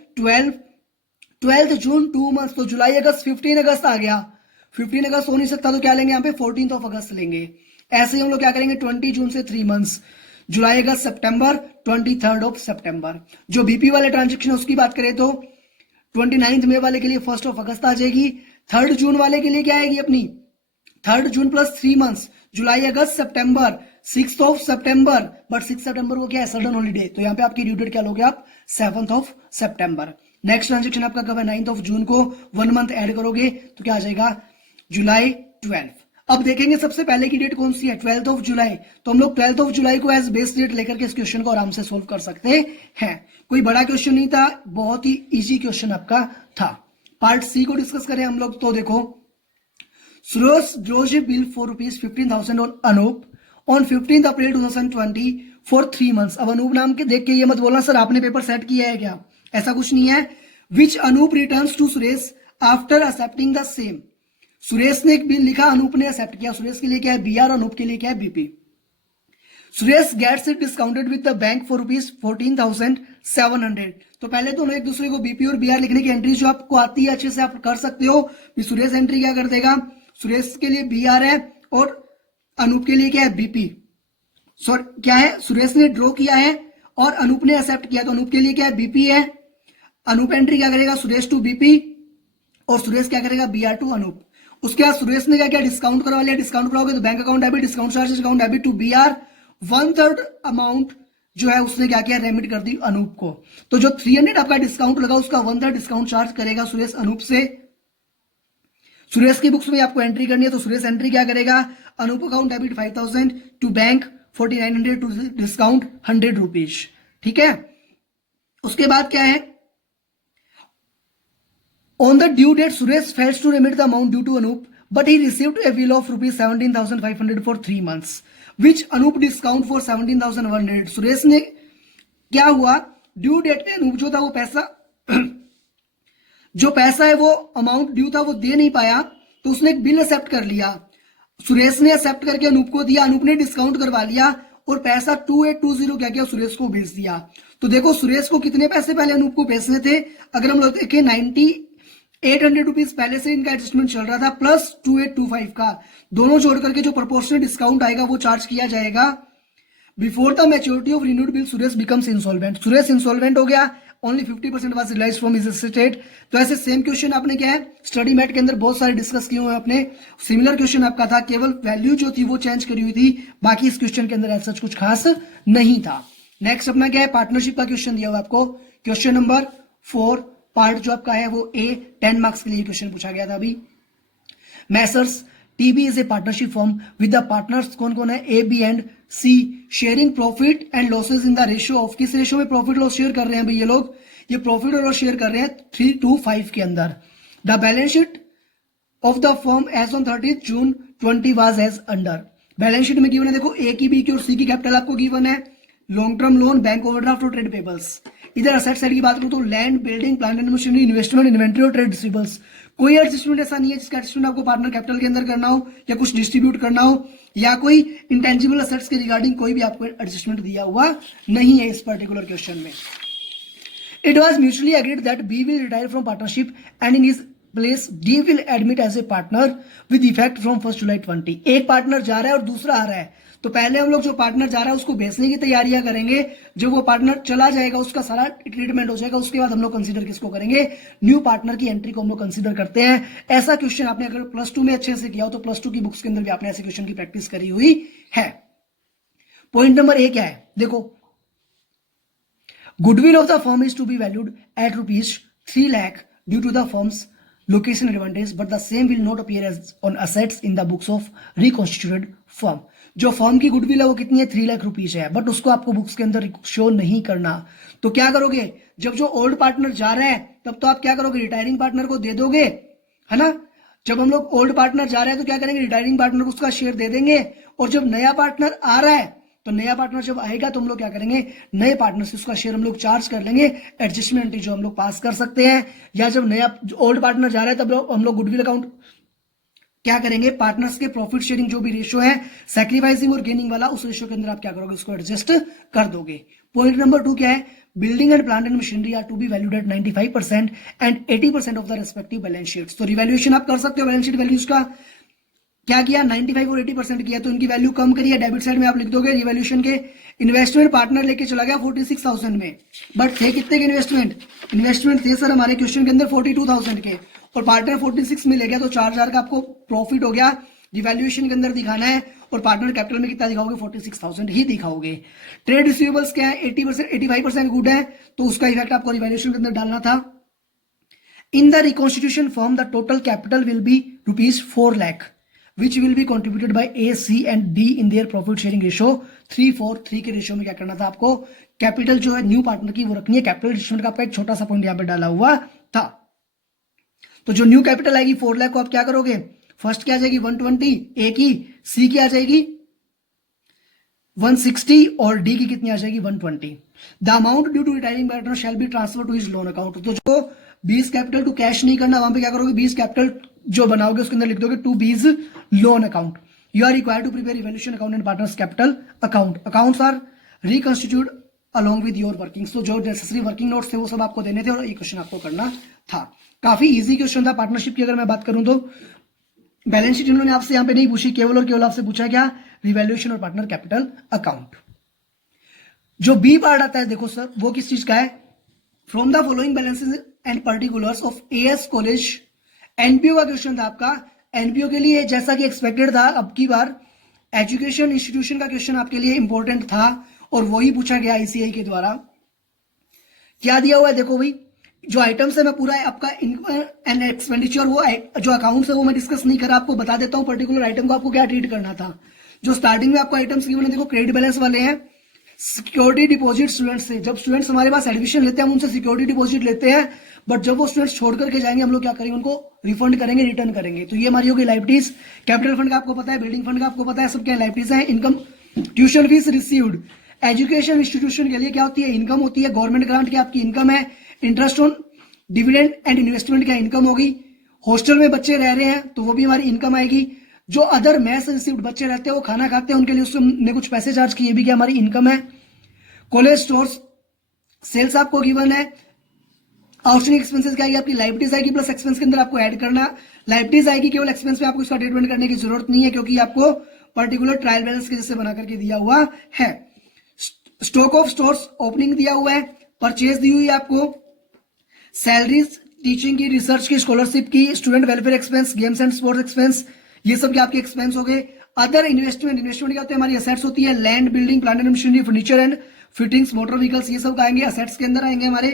12th जून 2 मंथ्स, तो जुलाई अगस्त 15 अगस्त आ गया। 15 अगस्त हो नहीं सकता तो क्या लेंगे यहाँ पे 14th ऑफ अगस्त लेंगे। ऐसे ही हम लोग क्या करेंगे 20 जून से 3 months, July August September, 23rd of सितंबर। जो बीपी वाले ट्रांजेक्शन उसकी बात करें तो 29 मई वाले के लिए 1st ऑफ अगस्त आ जाएगी। 3rd जून वाले के लिए क्या आएगी अपनी 3rd June plus 3 months, July August September, 6th of September, but 6 सितंबर को क्या है सडन हॉलीडे, तो यहाँ पे आपकी ड्यू डेट क्या लोगे आप 7th of September. Next transaction आपका कब है 9th ऑफ जून को, 1 मंथ ऐड करोगे तो क्या आ जाएगा जुलाई 12। अब देखेंगे सबसे पहले की डेट कौन सी है 12th ऑफ जुलाई, तो हम लोग 12th ऑफ जुलाई को एज बेस डेट लेकर के इस क्वेश्चन को आराम से सोल्व कर सकते हैं। कोई बड़ा क्वेश्चन नहीं था, बहुत ही इजी क्वेश्चन आपका था। पार्ट सी को डिस्कस करें हम लोग, तो देखो Suresh draws bill for ₹15,000 on Anoop on 15th April 2020 for 3 months। अब अनूप नाम के देख के ये मत बोलना सर आपने पेपर सेट किया है क्या, ऐसा कुछ नहीं है। Which Anoop returns to Suresh after accepting the same. Suresh ने एक बिल लिखा, अनूप ने एक्सेप्ट किया। सुरेश के लिए क्या है बीआर, अनूप के लिए क्या है BP. Suresh gets it discounted with the bank for ₹14,700। तो पहले दोनों एक दूसरे को बीपी और बीआर लिखने की एंट्री जो आपको आती है अच्छे से आप कर सकते हो। सुरेश एंट्री क्या कर देगा, सुरेश के लिए बीआर है और अनूप के लिए क्या है बीपी। सॉरी क्या है, सुरेश ने ड्रॉ किया है और अनूप ने एक्सेप्ट किया, तो अनूप के लिए क्या है बीपी है। अनूप एंट्री क्या करेगा, सुरेश टू बीपी और सुरेश क्या करेगा बीआर टू अनूप। उसके बाद सुरेश ने क्या किया, डिस्काउंट करवा लिया। डिस्काउंट कराओगे तो bank account debit, discount charges account debit to BR. 1/3 amount जो है उसने क्या किया, रेमिट कर दी अनूप को। तो जो 300 आपका डिस्काउंट लगा उसका 1/3 डिस्काउंट चार्ज करेगा सुरेश अनूप से। सुरेश की बुक्स में आपको एंट्री करनी है, तो सुरेश एंट्री क्या करेगा, Anoop account debit 5,000 to bank 4,900 to discount 100 rupees. ठीक है, उसके बाद क्या है, on the due date Suresh fails to remit the amount due to Anoop but he received a bill of ₹17,500 for 3 months which Anoop discount for 17,100। Suresh ने क्या हुआ, ड्यू डेट पे अनूप जो था वो पैसा जो पैसा है वो अमाउंट ड्यू था वो दे नहीं पाया, तो उसने एक बिल एक्सेप्ट कर लिया। सुरेश ने एक्सेप्ट करके अनूप को दिया, अनूप ने डिस्काउंट करवा लिया और पैसा 2820 क्या किया, सुरेश को भेज दिया। तो देखो सुरेश को कितने पैसे पहले अनूप को भेजने थे, अगर हम लोग देखें 9800 रुपीज पहले से इनका एडजस्टमेंट चल रहा था प्लस 2825 का, दोनों जोड़ करके जो प्रोपोर्शनल डिस्काउंट आएगा वो चार्ज किया जाएगा। Before the maturity of renewed bill Suresh becomes insolvent. Suresh insolvent हो गया, only 50% was realised from his estate. तो ऐसे सेम क्वेश्चन आपने क्या है स्टडी मैट के अंदर बहुत सारे डिस्कस किए हुए हैं आपने। सिमिलर क्वेश्चन आपका था, केवल वैल्यू जो थी वो चेंज करी हुई थी, बाकी इस क्वेश्चन के अंदर ऐसा कुछ खास नहीं था। नेक्स्ट अपना क्या है, पार्टनरशिप का क्वेश्चन दिया हुआ आपको, क्वेश्चन नंबर 4 पार्ट जो आपका है वो ए 10 मार्क्स के लिए क्वेश्चन पूछा गया था अभी। Messrs TB is a partnership firm with the partners कौन कौन है, A B and C, sharing profit and losses in the ratio of, किस रेशियो में प्रॉफिट लॉस शेयर कर रहे हैं भाई ये लोग, ये प्रॉफिट और लॉस शेयर कर रहे हैं 3:5 के अंदर। The balance sheet of the firm as on 30 June 20 was as under. Balance sheet में गिवन है, देखो ए की बी की और सी की कैपिटल आपको गिवन है, long term loan, bank overdraft और ट्रेड पेबल्स। इधर असेट साइड की बात करूं तो land, building, plant and machinery, investment, inventory और ट्रेड रिसीवेबल्स। कोई एडजस्टमेंट ऐसा नहीं है जिसका एडजस्टमेंट आपको पार्टनर कैपिटल के अंदर करना हो या कुछ डिस्ट्रीब्यूट करना हो या कोई इंटेंजिबल असेट्स के रिगार्डिंग कोई भी आपको एडजस्टमेंट दिया हुआ नहीं है इस पर्टिकुलर क्वेश्चन में। It was mutually agreed that B will retire from partnership and in his place D will admit as a partner with effect from 1 July 20। एक पार्टनर जा रहा है और दूसरा आ रहा है, तो पहले हम लोग जो पार्टनर जा रहा है उसको बेचने की तैयारियां करेंगे, जब वो पार्टनर चला जाएगा उसका सारा ट्रीटमेंट हो जाएगा, उसके बाद हम लोग कंसीडर किसको करेंगे, न्यू पार्टनर की एंट्री को हम लोग कंसीडर करते हैं। ऐसा क्वेश्चन आपने अगर +2 में अच्छे से किया हो तो +2 की बुक्स के अंदर भी आपने ऐसे क्वेश्चन की प्रैक्टिस करी हुई है। पॉइंट नंबर ए क्या है, देखो goodwill of the firm is to be valued at ₹3 lakh due to the firm's location advantage but the same will not appear as on assets in the books of reconstituted firm। जो फर्म की गुडविल है वो कितनी है, 3 लाख रुपीज है, बट उसको आपको बुक्स के अंदर शो नहीं करना। तो क्या करोगे, जब जो ओल्ड पार्टनर जा रहा है तब तो आप क्या करोगे, रिटायरिंग पार्टनर को दे दोगे, है ना। जब हम लोग ओल्ड पार्टनर जा रहे हैं तो क्या करेंगे, रिटायरिंग पार्टनर को उसका शेयर दे देंगे, और जब नया पार्टनर आ रहा है तो नया पार्टनर जब आएगा तो हम लोग क्या करेंगे, नए पार्टनर से उसका शेयर हम लोग चार्ज कर लेंगे, एडजस्टमेंट जो हम लोग पास कर सकते हैं। या जब नया ओल्ड पार्टनर जा रहा है तब हम लोग गुडविल अकाउंट क्या करेंगे, पार्टनर्स के प्रॉफिट शेयरिंग जो भी रेशियो है सैक्रिफाइसिंग और गेनिंग वाला, उस रेशियो के अंदर आप क्या करोगे, उसको एडजस्ट कर दोगे। पॉइंट नंबर 2 क्या है, building and plant and machinery are to be valued at 95% and 80% of the respective balance sheets. तो रिवैल्यूएशन आप कर सकते हो, बैलेंस शीट वैल्यूज का क्या किया, 95 और 80% किया, तो इनकी वैल्यू कम करिए, डेबिट साइड में आप लिख दोगे रिवैल्यूएशन के। इन्वेस्टमेंट पार्टनर लेके चला गया 46,000 में, बट थे कितने के इन्वेस्टमेंट थे सर हमारे क्वेश्चन के अंदर 42,000 के, और पार्टनर 46 में ले गया तो 4,000 का आपको प्रॉफिट हो गया। रिवैल्यूएशन के अंदर दिखाना है और पार्टनर कैपिटल में कितना दिखाओगे, 46,000 ही दिखाओगे। ट्रेड रिसीवेबल्स क्या है, 80% 85% गुड है, तो उसका इफेक्ट आपको रिवैल्यूएशन के अंदर डालना था। In the reconstitution form the total capital will be ₹4 lakh which will be contributed by A, C and D in their profit sharing ratio 3:4:3 के रेशियो में क्या करना था आपको, कैपिटल जो है न्यू पार्टनर की वो रखनी है। कैपिटल एडजस्टमेंट का आपका एक छोटा सा पॉइंट यहाँ पे डाला हुआ था। तो जो न्यू कैपिटल आएगी 4 लाख को आप क्या करोगे, फर्स्ट क्या आ जाएगी 120 ए की, सी की आ जाएगी 160 और डी की कितनी आ जाएगी 120। The amount due to retiring partner shall be transfer to his loan account. तो जो बीस कैपिटल टू कैश नहीं करना, वहां पे क्या करोगे, बीस कैपिटल जो बनाओगे उसके अंदर लिख दोगे to B's loan account. You are required to prepare evaluation account and partners capital account. Accounts are reconstitute along with your workings. तो जो नेसेसरी वर्किंग नोट्स थे वो सब आपको देने थे और ये क्वेश्चन आपको करना था। काफी इजी क्वेश्चन था। पार्टनरशिप की अगर मैं बात करूं तो बैलेंस शीट इन्होंने आपसे यहां पे नहीं पूछी, केवल और केवल आपसे पूछा क्या, रिवैल्यूएशन और पार्टनर कैपिटल अकाउंट। जो बी पार्ट आता है देखो सर, वो किस चीज का है, from the following balances and particulars of as college. NPO का क्वेश्चन था आपका। एनपीओ के लिए जैसा कि एक्सपेक्टेड था, अब की बार एजुकेशन इंस्टीट्यूशन का क्वेश्चन आपके लिए इंपॉर्टेंट था और वही पूछा गया आईसीआई के द्वारा। क्या दिया हुआ है देखो भाई, जो आइटम्स है मैं पूरा आपका इनकम एंड एक्सपेंडिचर, वो जो अकाउंट्स है वो मैं डिस्कस नहीं करा, आपको बता देता हूं पर्टिकुलर आइटम को आपको क्या ट्रीट करना था। जो स्टार्टिंग में आपको आइटम्स गिवन है देखो, क्रेडिट बैलेंस वाले हैं, सिक्योरिटी डिपॉजिट स्टूडेंट्स से। जब स्टूडेंट्स हमारे पास एडमिशन लेते हैं हम उनसे सिक्योरिटी डिपॉजिट लेते हैं, बट जब वो स्टूडेंट्स छोड़ करके जाएंगे हम लोग क्या करेंगे, उनको रिफंड करेंगे, रिटर्न करेंगे। तो ये हमारी होगी लाइबिलिटीज। कैपिटल फंड का आपको पता है, बिल्डिंग फंड का आपको पता है, सब क्या लाइबिलिटीज है। Income, tuition fees received. Education institution के लिए क्या होती है, इनकम होती है। गवर्नमेंट ग्रांट की आपकी इनकम है। Interest on dividend and investment क्या इनकम होगी। हॉस्टल में बच्चे रह रहे हैं तो वो भी हमारी इनकम आएगी। जो अदर मैस रिसीव्ड बच्चे रहते हैं वो खाना खाते हैं, उनके लिए उसने कुछ पैसे चार्ज किए, भी क्या हमारी इनकम है। कॉलेज स्टोर्स सेल्स आपको गिवन है। आउटस्टैंडिंग एक्सपेंसेस क्या आएगी आपकी, लाइबिलिटीज आएगी प्लस एक्सपेंस के अंदर आपको ऐड करना। लाइबिलिटीज आएगी, केवल एक्सपेंस में आपको इसका ट्रीटमेंट करने की जरूरत नहीं है क्योंकि आपको पर्टिकुलर ट्रायल बैलेंस के जैसे बना करके दिया हुआ है। स्टॉक ऑफ स्टोर्स ओपनिंग दिया हुआ है। परचेज दी हुई है आपको। सैलरीज टीचिंग की, रिसर्च की, स्कॉलरशिप की, student welfare expense, games and sports expense, ये सब क्या आपके एक्सपेंस हो गए। अदर इन्वेस्टमेंट, इन्वेस्टमेंट क्या होते हैं, हमारी असेट्स होती है। Land, building, plant and machinery, furniture and fittings, motor vehicles, ये सब आएंगे असेट्स के अंदर आएंगे हमारे।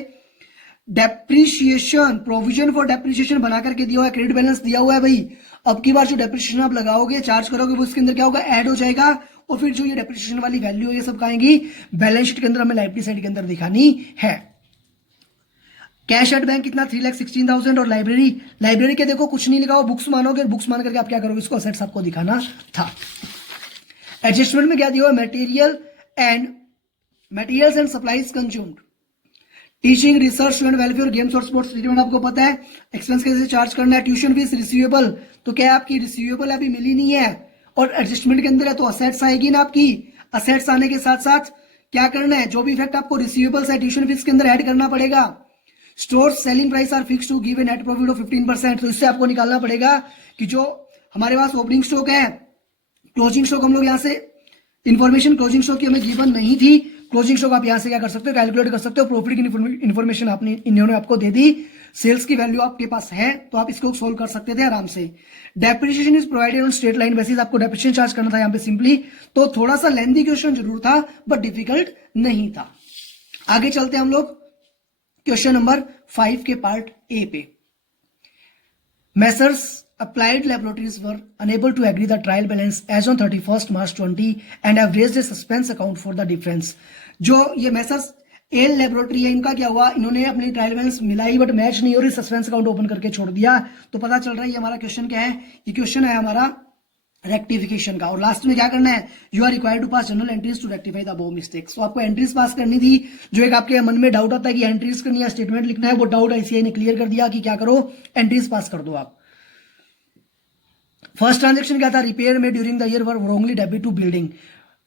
डेप्रीशिएशन, प्रोविजन फॉर डेप्रीशिएशन बना करके दिया हुआ है। क्रेडिट बैलेंस दिया हुआ है भाई। अब की बार जो डेप्रीशिएशन आप लगाओगे, चार्ज करोगे, वो इसके अंदर क्या होगा, ऐड हो जाएगा। और फिर जो ये डेप्रीशिएशन वाली वैल्यू है ये सब आएंगी बैलेंस शीट के अंदर, हमें लाइबिलिटी साइड के अंदर दिखानी है। कैश एट बैंक कितना 3,16,000। और लाइब्रेरी के देखो कुछ नहीं लिखा हो, बुक्स मानोगे, बुक्स मान करके आप क्या करोगे, इसको असेट्स आपको दिखाना था। एडजस्टमेंट में क्या दिया हुआ, materials and supplies consumed. Teaching, research, student welfare, games और स्पोर्ट्स ट्रीटमेंट आपको पता है। एक्सपेंस कैसे चार्ज करना है। ट्यूशन फीस रिसीवेबल, तो क्या आपकी रिसीवेबल अभी मिली नहीं है और एडजस्टमेंट के अंदर है तो असेट्स आएगी ना आपकी। असेट्स आने के साथ साथ क्या करना है, जो भी इफेक्ट आपको रिसीवेबल्स है ट्यूशन फीस के अंदर ऐड करना पड़ेगा। Store selling price are fix to give a net profit of 15%। तो इससे आपको निकालना पड़ेगा कि जो हमारे पास ओपनिंग स्टॉक है, क्लोजिंग स्टॉक हम लोग यहां से इंफॉर्मेशन क्लोजिंग स्टॉक की हमें गिवन नहीं थी। क्लोजिंग स्टॉक आप यहां से क्या कर सकते हो, कैलकुलेट कर सकते हो। प्रॉफिट की इंफॉर्मेशन आपने इन्होंने आपको दे दी। सेल्स की वैल्यू आपके पास है तो आप इसको सोल्व कर सकते थे आराम से। Depreciation is provided on straight line basis, आपको डेप्रिसिएशन चार्ज करना था यहाँ पे सिंपली। तो थोड़ा सा लेंथी क्वेश्चन जरूर था बट डिफिकल्ट नहीं था। आगे चलते हैं हम लोग क्वेश्चन नंबर 5 के पार्ट ए पे। Messrs applied laboratories were unable to agree the trial balance as on 31st March 20 and have raised a suspense account for the difference। जो ये मेसर्स एल लेबोरेटरी है, इनका क्या हुआ, इन्होंने अपनी ट्रायल बैलेंस मिलाई बट मैच नहीं हो रही, सस्पेंस अकाउंट ओपन करके छोड़ दिया। तो पता चल रहा है ये हमारा क्वेश्चन क्या है, ये क्वेश्चन है हमारा रेक्टिफिकेशन का। और लास्ट में क्या करना है, you are required to pass journal entries to rectify the above mistakes. तो आपको एंट्रीज पास करनी थी। जो एक आपके मन में डाउट आता है कि एंट्रीज करनी है स्टेटमेंट लिखना है, वो डाउट आईसीआई ने क्लियर कर दिया कि क्या करो, एंट्रीज पास कर दो आप। फर्स्ट ट्रांजेक्शन क्या था, रिपेयर में during the year were wrongly debit to building.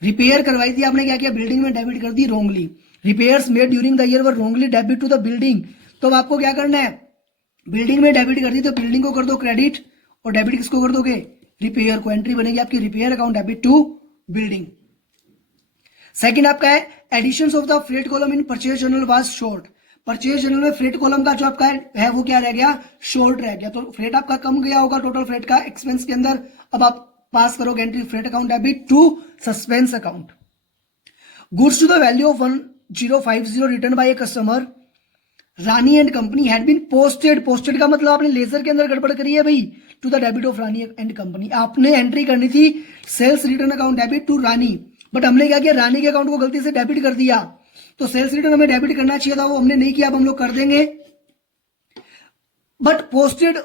Repair करवाई थी आपने, क्या किया, बिल्डिंग में डेबिट कर दी wrongly. Repairs made during the year were wrongly debit to the building. तो अब आपको क्या करना है, बिल्डिंग में डेबिट कर दी तो बिल्डिंग को कर दो क्रेडिट और डेबिट किसको कर दोगे, रिपेयर को। एंट्री बनेगी आपकी repair account debit to building. Second आपका है additions of the freight column in purchase journal was short. Purchase journal में फ्रेट कॉलम का जो आपका है वो क्या रह गया, शॉर्ट रह गया। तो फ्रेट आपका कम गया होगा टोटल फ्रेट का एक्सपेंस के अंदर। अब आप पास करोगे entry freight account debit to suspense account. Goods to the value of 1050 return by a customer Rani and company had been posted. Posted का मतलब आपने लेजर के अंदर गड़बड़ करी है भाई, to the debit of Rani and company. आपने एंट्री करनी थी sales return account debit to Rani, but हमने क्या किया, रानी के अकाउंट को गलती से डेबिट कर दिया। तो सेल्स रिटर्न हमें डेबिट करना चाहिए था, वो हमने नहीं किया, अब हम लोग कर देंगे। But posted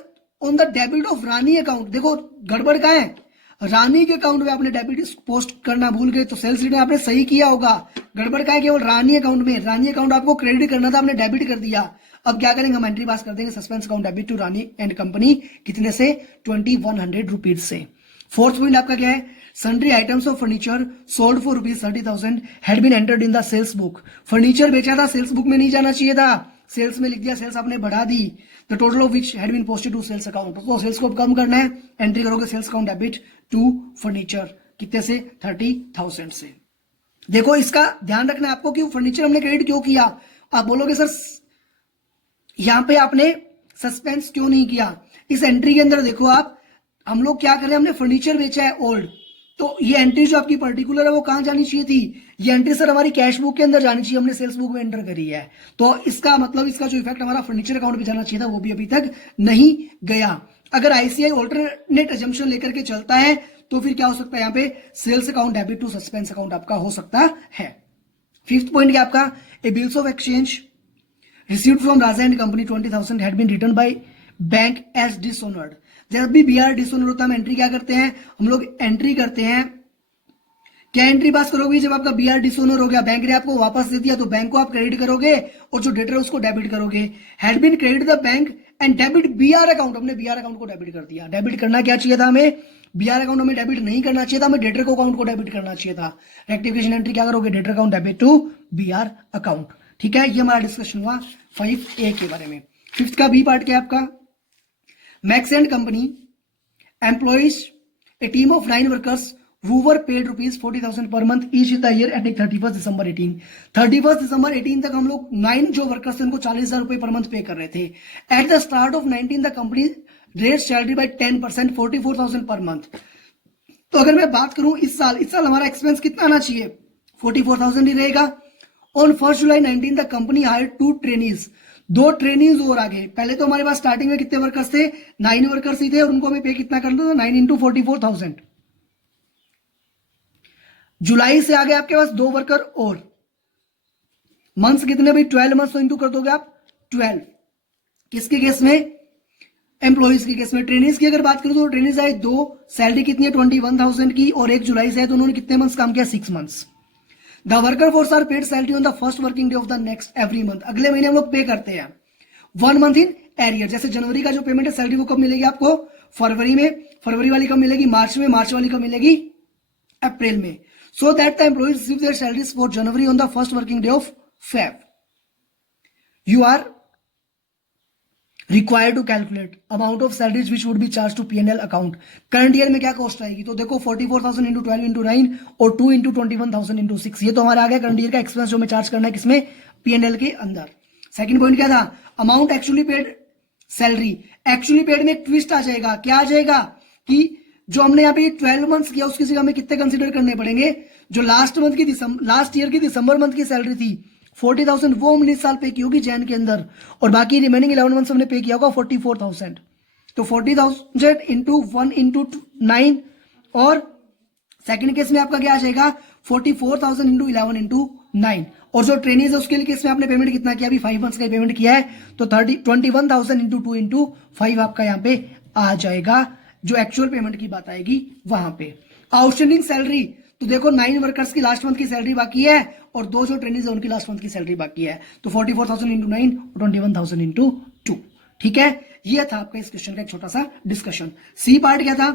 on the debit of Rani account, देखो गड़बड़ का है, रानी के अकाउंट में आपने डेबिट पोस्ट करना भूल गए तो सेल्स रिटर्न आपने सही किया होगा, गड़बड़ का है केवल रानी अकाउंट में। रानी अकाउंट आपको क्रेडिट करना था, आपने डेबिट कर दिया। अब क्या करेंगे, हम एंट्री पास कर देंगे suspense account debit to Rani and company, कितने से 2100 रुपीज से। फोर्थ पॉइंट आपका क्या है, sundry items of furniture sold for ₹30,000 had been entered in the sales book. Furniture बेचा था, सेल्स बुक में नहीं जाना चाहिए था, सेल्स में लिख दिया, सेल्स आपने बढ़ा दी। The total of which had been posted to sales account, तो सेल्स को कम करना है, एंट्री करोगे sales account debit to furniture, कितने से 30,000 से। देखो इसका ध्यान रखना है आपको कि फर्नीचर हमने क्रेडिट क्यों किया। आप बोलोगे सर यहां पे आपने सस्पेंस क्यों नहीं किया। इस एंट्री के अंदर देखो आप, हम लोग क्या करें, हमने फर्नीचर बेचा है ओल्ड, तो ये एंट्री जो आपकी पर्टिकुलर है वो कहां जानी चाहिए थी, ये एंट्री सर हमारी कैश बुक के अंदर जानी चाहिए, हमने सेल्स बुक में एंटर करी है। तो इसका मतलब इसका जो इफेक्ट हमारा फर्नीचर अकाउंट पे जाना चाहिए था वो भी अभी तक नहीं गया। अगर आईसीआई ऑल्टरनेट एजम्पशन लेकर के चलता है तो फिर क्या हो सकता है, यहाँ पे sales account debit to suspense account आपका हो सकता है। फिफ्थ पॉइंट क्या आपका, a bills of exchange received from Raja and company 20,000 had been return by bank as dishonoured. जब भी बीआर डिसऑनर होता है, हम एंट्री क्या करते हैं, हम लोग एंट्री करते हैं, क्या एंट्री पास करोगे, जब आपका बीआर डिसऑनर हो गया, बैंक ने आपको वापस दे दिया तो बैंक को आप क्रेडिट करोगे और जो डेटर है उसको डेबिट करोगे। Had been credit the bank and debit BR account, हमने बीआर अकाउंट को डेबिट कर दिया। डेबिट करना क्या चाहिए था हमें, बीआर अकाउंट हमें डेबिट नहीं करना चाहिए था, हमें डेटर को अकाउंट को डेबिट करना चाहिए था। रेक्टिफिकेशन एंट्री क्या करोगे, debtor account debit to BR account. ठीक है, ये हमारा डिस्कशन हुआ 5A के बारे में। फिफ्थ का बी पार्ट क्या है आपका, max and company employs a team of 9 workers who were paid ₹40,000 per month each in the year ending 31st December 18। 31st December 18 तक हम लोग 9 जो वर्कर्स थे उनको 40,000 रुपए पर मंथ पे कर रहे थे। At the start of 19 the company raise salary by 10%, 44,000 per month. तो अगर मैं बात करूं इस साल हमारा एक्सपेंस कितना आना चाहिए, 44,000 ही रहेगा। On 1 July 19 the company hired 2 trainees, 2 trainees और आगे। पहले तो हमारे पास स्टार्टिंग में कितने वर्कर्स थे, 9 वर्कर्स ही थे और उनको हमें पे कितना करना था, 9 × 44,000। जुलाई से आगे आपके पास 2 वर्कर और, मंथ्स कितने भाई 12 मंथ्स, तो इंटू कर दोगे आप 12। किसके केस में, एम्प्लॉइज के केस में। ट्रेनीज की अगर बात करूं तो ट्रेनीज आए 2, सैलरी कितनी है 21,000 की, और 1 जुलाई से है तो उन्होंने कितने मंथ्स काम किया, 6 months. The worker force are paid salary on the first working day of the next every month, अगले महीने हम लोग पे करते हैं 1 मंथ इन एरियर। जैसे जनवरी का जो पेमेंट है सैलरी वो कब मिलेगी आपको, फरवरी में, फरवरी वाली कब मिलेगी, मार्च में, मार्च वाली कब मिलेगी, अप्रैल में। So that the employees receive their salaries for January on the first working day of Feb. You are required to calculate amount of salaries which would be charged to P&L account। Current year में क्या कॉस्ट आएगी, तो देखो 44,000 × 12 × 9 और 2 × 21,000 × 6, ये तो हमारा आ गया करंट ईयर का एक्सपेंस जो हमें चार्ज करना है किसमें, P&L के अंदर। सेकंड पॉइंट क्या था, amount actually paid salary. Actually paid में एक ट्विस्ट आ जाएगा, क्या आ जाएगा कि जो हमने यहाँ पे 12 मंथ्स किया उसकी जगह हमें कितने कंसिडर करने पड़ेंगे, जो लास्ट ईयर की दिसंबर मंथ की सैलरी थी 40,000 वो हमने इस साल पे की होगी जैन के अंदर, और बाकी रिमेनिंग 11 मंथ्स हमने पे किया होगा 44,000। तो 40,000 इंटू 1 × 9, और सेकंड केस में आपका क्या आ जाएगा 44,000 इंटू 11 × 9। और जो ट्रेनिंग है उसके लिए केस में आपने पेमेंट कितना किया, अभी 5 मंथ्स का पेमेंट किया है, तो 21,000 इंटू 2 × 5 आपका यहाँ पे आ जाएगा, जो एक्चुअल पेमेंट की बात आएगी वहां पे। आउटस्टैंडिंग सैलरी, तो देखो 9 वर्कर्स की लास्ट मंथ की सैलरी बाकी है और 2 जो ट्रेनिंग है उनकी लास्ट मंथ की सैलरी बाकी है, तो 44,000 × 9 और 21,000 × 2। ठीक है, ये था आपका इस क्वेश्चन का एक छोटा सा डिस्कशन। सी पार्ट क्या था,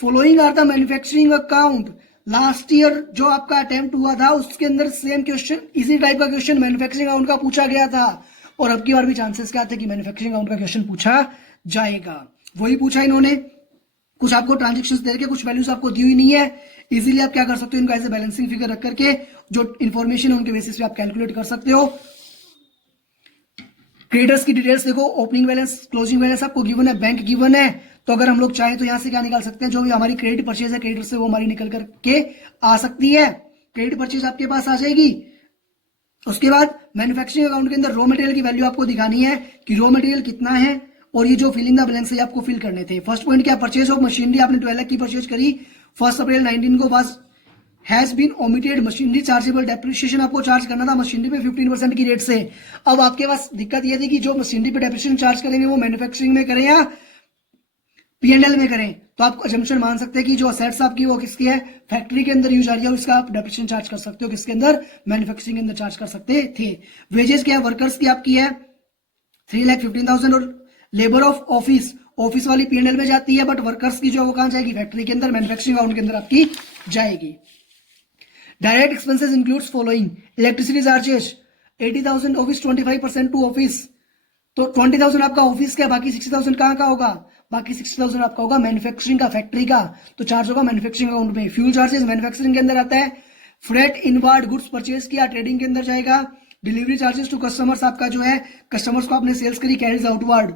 following are the manufacturing account. Last year जो आपका अटेम्प्ट हुआ था उसके अंदर सेम क्वेश्चन, इसी टाइप का क्वेश्चन मैन्युफैक्चरिंग अकाउंट का पूछा गया था, और अब की बार भी चांसेस क्या थे कि मैन्युफैक्चरिंग अकाउंट का क्वेश्चन पूछा जाएगा। वही पूछा इन्होंने, कुछ आपको ट्रांजेक्शंस दे के कुछ वैल्यूज आपको दी हुई नहीं है, इजीली आप क्या कर सकते हो, इनको ऐसे बैलेंसिंग फिगर रख करके जो इन्फॉर्मेशन है उनके बेसिस पे आप कैलकुलेट कर सकते हो। क्रेडिटर्स की डिटेल्स देखो, ओपनिंग बैलेंस, क्लोजिंग बैलेंस आपको गिवन है, बैंक गिवन है, तो अगर हम लोग चाहें तो यहां से क्या निकाल सकते हैं, जो भी हमारी क्रेडिट परचेज है क्रेडिटर से वो हमारी निकल करके आ सकती है। क्रेडिट परचेज आपके पास आ जाएगी। उसके बाद मैन्युफैक्चरिंग अकाउंट के अंदर रॉ मटेरियल की वैल्यू आपको दिखानी है कि रॉ मटेरियल कितना है, और ये जो फिलिंग द बैलेंस है आपको फिल करने थे। फर्स्ट पॉइंट क्या, परचेज ऑफ मशीनरी, आपने 12 लाख की परचेज करी 1 अप्रैल 19 को, बस has been omitted machinery chargeable depreciation आपको चार्ज करना था मशीनरी पे 15% की रेट से। अब आपके पास दिक्कत ये थी कि जो मशीनरी पे डेप्रिसिएशन चार्ज करेंगे वो मैन्युफैक्चरिंग में करें या P&L में करें तो आप अजम्पशन मान सकते हैं कि जो असेट्स आपकी वो किसकी है, फैक्ट्री के अंदर यूज आ रही है, उसका आप डेप्रिसिएशन चार्ज कर सकते हो, किसके अंदर, मैन्युफैक्चरिंग के अंदर चार्ज कर सकते थे। वेजेस क्या है, वर्कर्स की आपकी है 3,15,000 और लेबर ऑफ ऑफिस, ऑफिस वाली P&L में जाती है, बट वर्कर्स की जो है वो कहां जाएगी, फैक्ट्री के अंदर, मैन्युफैक्चरिंग अकाउंट के अंदर आपकी जाएगी। Direct expenses includes following, electricity charges 80,000 office, 25% to office, तो 20,000 आपका ऑफिस का, बाकी 60,000 कहां का होगा, बाकी 60,000 आपका होगा मैन्युफैक्चरिंग का, फैक्ट्री का, तो चार्ज होगा मैन्युफैक्चरिंग अकाउंट में। फ्यूल चार्जेस मैन्युफैक्चरिंग के अंदर आता है। फ्रेट इनवार्ड गुड्स परचेज किया, ट्रेडिंग के अंदर जाएगा। डिलीवरी चार्जेस टू कस्टमर्स आपका जो है, कस्टमर्स को आपने सेल्स करी, carriage outward.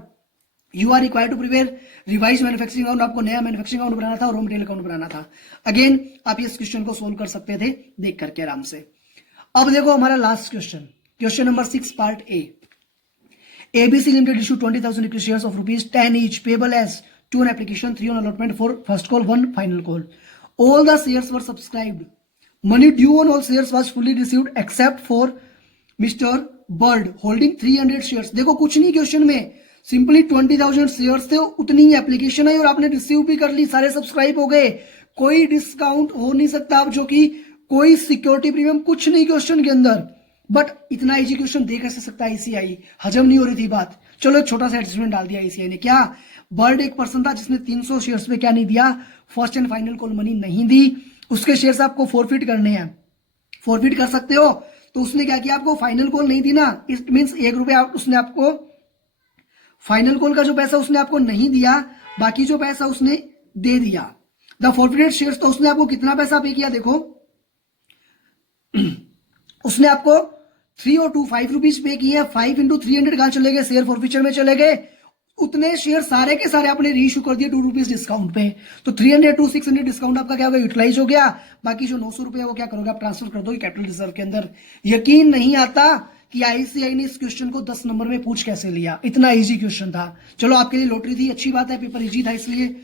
You are required to prepare revise manufacturing account, आपको नया मैन्युफैक्चरिंग अकाउंट बनाना था और रॉ मटेरियल अकाउंट बनाना था। अगेन आप इस क्वेश्चन को सोल्व कर सकते थे देख करके आराम से। अब देखो हमारा last question, question number 6 part A. ABC Limited issued 20,000 equity shares of ₹10 each payable as 2 on application, 3 on allotment, 4 first call, 1 final call. All the shares were subscribed. Money due on all shares was fully received except for Mr. Bird holding 300 shares. देखो कुछ नहीं क्वेश्चन में, सिंपली 20,000 शेयर्स थे, उतनी ही एप्लीकेशन आई और आपने रिसीव भी कर ली, सारे सब्सक्राइब हो गए, कोई डिस्काउंट हो नहीं सकता अब, जो कि कोई सिक्योरिटी प्रीमियम कुछ नहीं क्वेश्चन के अंदर। बट इतना इजी क्वेश्चन दे कैसे सकता है आईसीआई, हजम नहीं हो रही थी बात। चलो एक छोटा सा एडजस्टमेंट डाल दिया आईसीआई ने। क्या, बर्ड एक पर्सन था जिसने 300 शेयर्स पे क्या नहीं दिया, first and final call money नहीं दी, उसके शेयर्स आपको फॉरफिट करने हैं, फॉरफिट कर सकते हो। तो उसने क्या किया, आपको फाइनल कॉल नहीं दी ना, इट मीन्स ₹1 उसने आपको फाइनल कॉल का जो पैसा उसने आपको नहीं दिया, बाकी जो पैसा उसने दे दिया। द फॉरफिटेड शेयर्स, तो उसने आपको कितना पैसा पे किया, देखो उसने आपको 3 और 2 ₹5 पे किए, 5 × 300 कहां चले गए, शेयर फॉरफिचर में चले गए। उतने शेयर सारे के सारे आपने रीइश्यू कर दिए ₹2 डिस्काउंट पे, तो 300 to 600 डिस्काउंट आपका क्या होगा, यूटिलाइज हो गया। बाकी जो ₹900 वो क्या करोगे, आप ट्रांसफर कर दोगे कैपिटल रिजर्व के अंदर। यकीन नहीं आता कि आईसीआई ने इस क्वेश्चन को 10 नंबर में पूछ कैसे लिया, इतना इजी क्वेश्चन था। चलो आपके लिए लॉटरी थी, अच्छी बात है, पेपर इजी था इसलिए।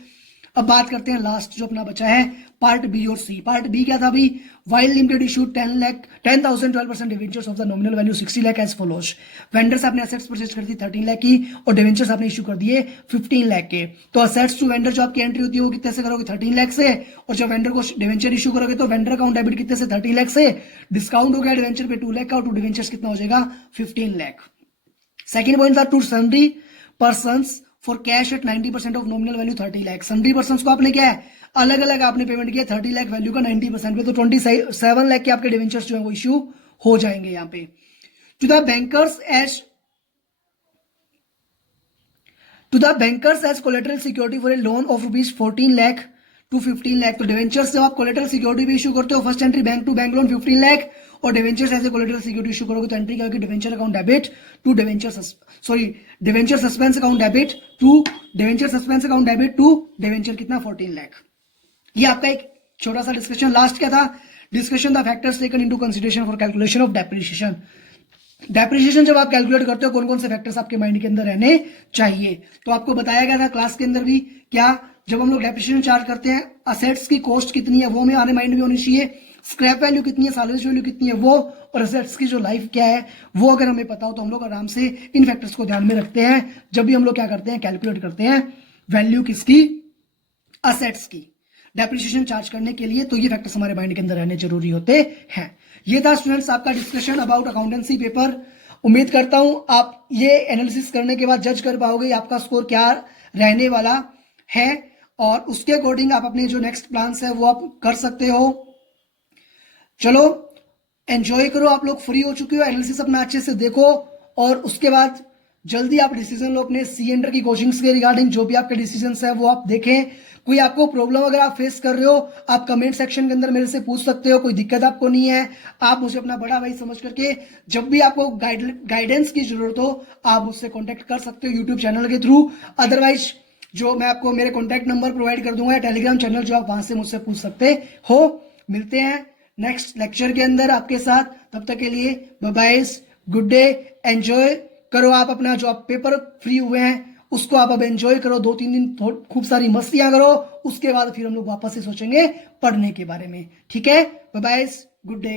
अब बात करते हैं लास्ट जो अपना बचा है, पार्ट बी और सी। पार्ट बी क्या था अभी, while limited issued 10,000 12% debentures of the nominal value 60 lakh as follows. Vendors आपने असेट्स परचेज कर दी 13 लाख की और डिवेंचर्स आपने इशू कर दिए 15 लाख के। तो असेट्स टू वेंडर जो आपकी एंट्री होती है वो कितने से करोगे, 13 लाख से, और जब वेंडर को डिवेंचर इशू करोगे तो वेंडर अकाउंट डेबिट कितने से, 13 लाख से। डिस्काउंट हो गया डिवेंचर पे 2 लाख का, और टू डिवेंचर्स कितना हो जाएगा, 15 लाख। सेकेंड पॉइंट था to sundry persons for cash at 90% of nominal value 30 lakh. Sundry persons को आपने क्या है, अलग अलग आपने पेमेंट किया 30 लाख वैल्यू का 90% पे, तो 27 लाख के आपके डिवेंचर्स जो है वो इश्यू हो जाएंगे यहाँ पे। To the bankers as collateral security for a loan of ₹14 lakh to 15 lakh. तो डिवेंचर्स जब आप कोलेटरल सिक्योरिटी भी इशू करते हो, first entry bank to bank loan 15 lakh, और debentures as a collateral security issue करोगे तो एंट्री क्या होगी, debenture account debit to debenture suspense account debit to debenture कितना, 14 लाख। ये आपका एक छोटा सा डिस्कशन। लास्ट क्या था, discussion the factors taken into consideration for calculation of depreciation. Depreciation जब आप कैलकुलेट करते हो कौन कौन से फैक्टर्स आपके माइंड के अंदर रहने चाहिए, तो आपको बताया गया था क्लास के अंदर भी, क्या जब हम लोग डेप्रिसिएशन चार्ज करते हैं, असेट्स की कॉस्ट कितनी है वो हमें आने माइंड में होनी चाहिए, स्क्रैप वैल्यू कितनी है, साल्वेज वैल्यू कितनी है वो, और असेट्स की जो लाइफ क्या है वो अगर हमें पता हो तो हम लोग आराम से इन फैक्टर्स को ध्यान में रखते हैं जब भी हम लोग क्या करते हैं, कैलकुलेट करते हैं वैल्यू किसकी, असेट्स की, डेप्रिसिएशन चार्ज करने के लिए। तो ये फैक्टर्स हमारे माइंड के अंदर रहने जरूरी होते हैं। ये था स्टूडेंट्स आपका डिस्कशन अबाउट अकाउंटेंसी पेपर। उम्मीद करता हूं आप ये एनालिसिस करने के बाद जज कर पाओगे आपका स्कोर क्या रहने वाला है, और उसके अकॉर्डिंग आप अपने जो नेक्स्ट प्लान्स है वो आप कर सकते हो। चलो एंजॉय करो, आप लोग फ्री हो चुके हो, एनालिसिस अपना अच्छे से देखो, और उसके बाद जल्दी आप डिसीजन लो अपने सी एंटर की कोचिंग्स के रिगार्डिंग। जो भी आपके डिसीजंस है वो आप देखें। कोई आपको प्रॉब्लम अगर आप फेस कर रहे हो, आप कमेंट सेक्शन के अंदर मेरे से पूछ सकते हो, कोई दिक्कत आपको नहीं है, आप मुझे अपना बड़ा भाई समझ करके जब भी आपको गाइडेंस की जरूरत हो आप मुझसे कॉन्टेक्ट कर सकते हो यूट्यूब चैनल के थ्रू। अदरवाइज जो मैं आपको मेरे कॉन्टैक्ट नंबर प्रोवाइड कर दूंगा, टेलीग्राम चैनल जो आप वहां से मुझसे पूछ सकते हो। मिलते हैं नेक्स्ट लेक्चर के अंदर आपके साथ, तब तक के लिए bye bye, good day, enjoy करो आप अपना जो आप पेपर फ्री हुए हैं उसको आप अब एंजॉय करो, 2-3 दिन खूब सारी मस्तियां करो, उसके बाद फिर हम लोग वापस से सोचेंगे पढ़ने के बारे में। ठीक है, बाय बाय, गुड डे।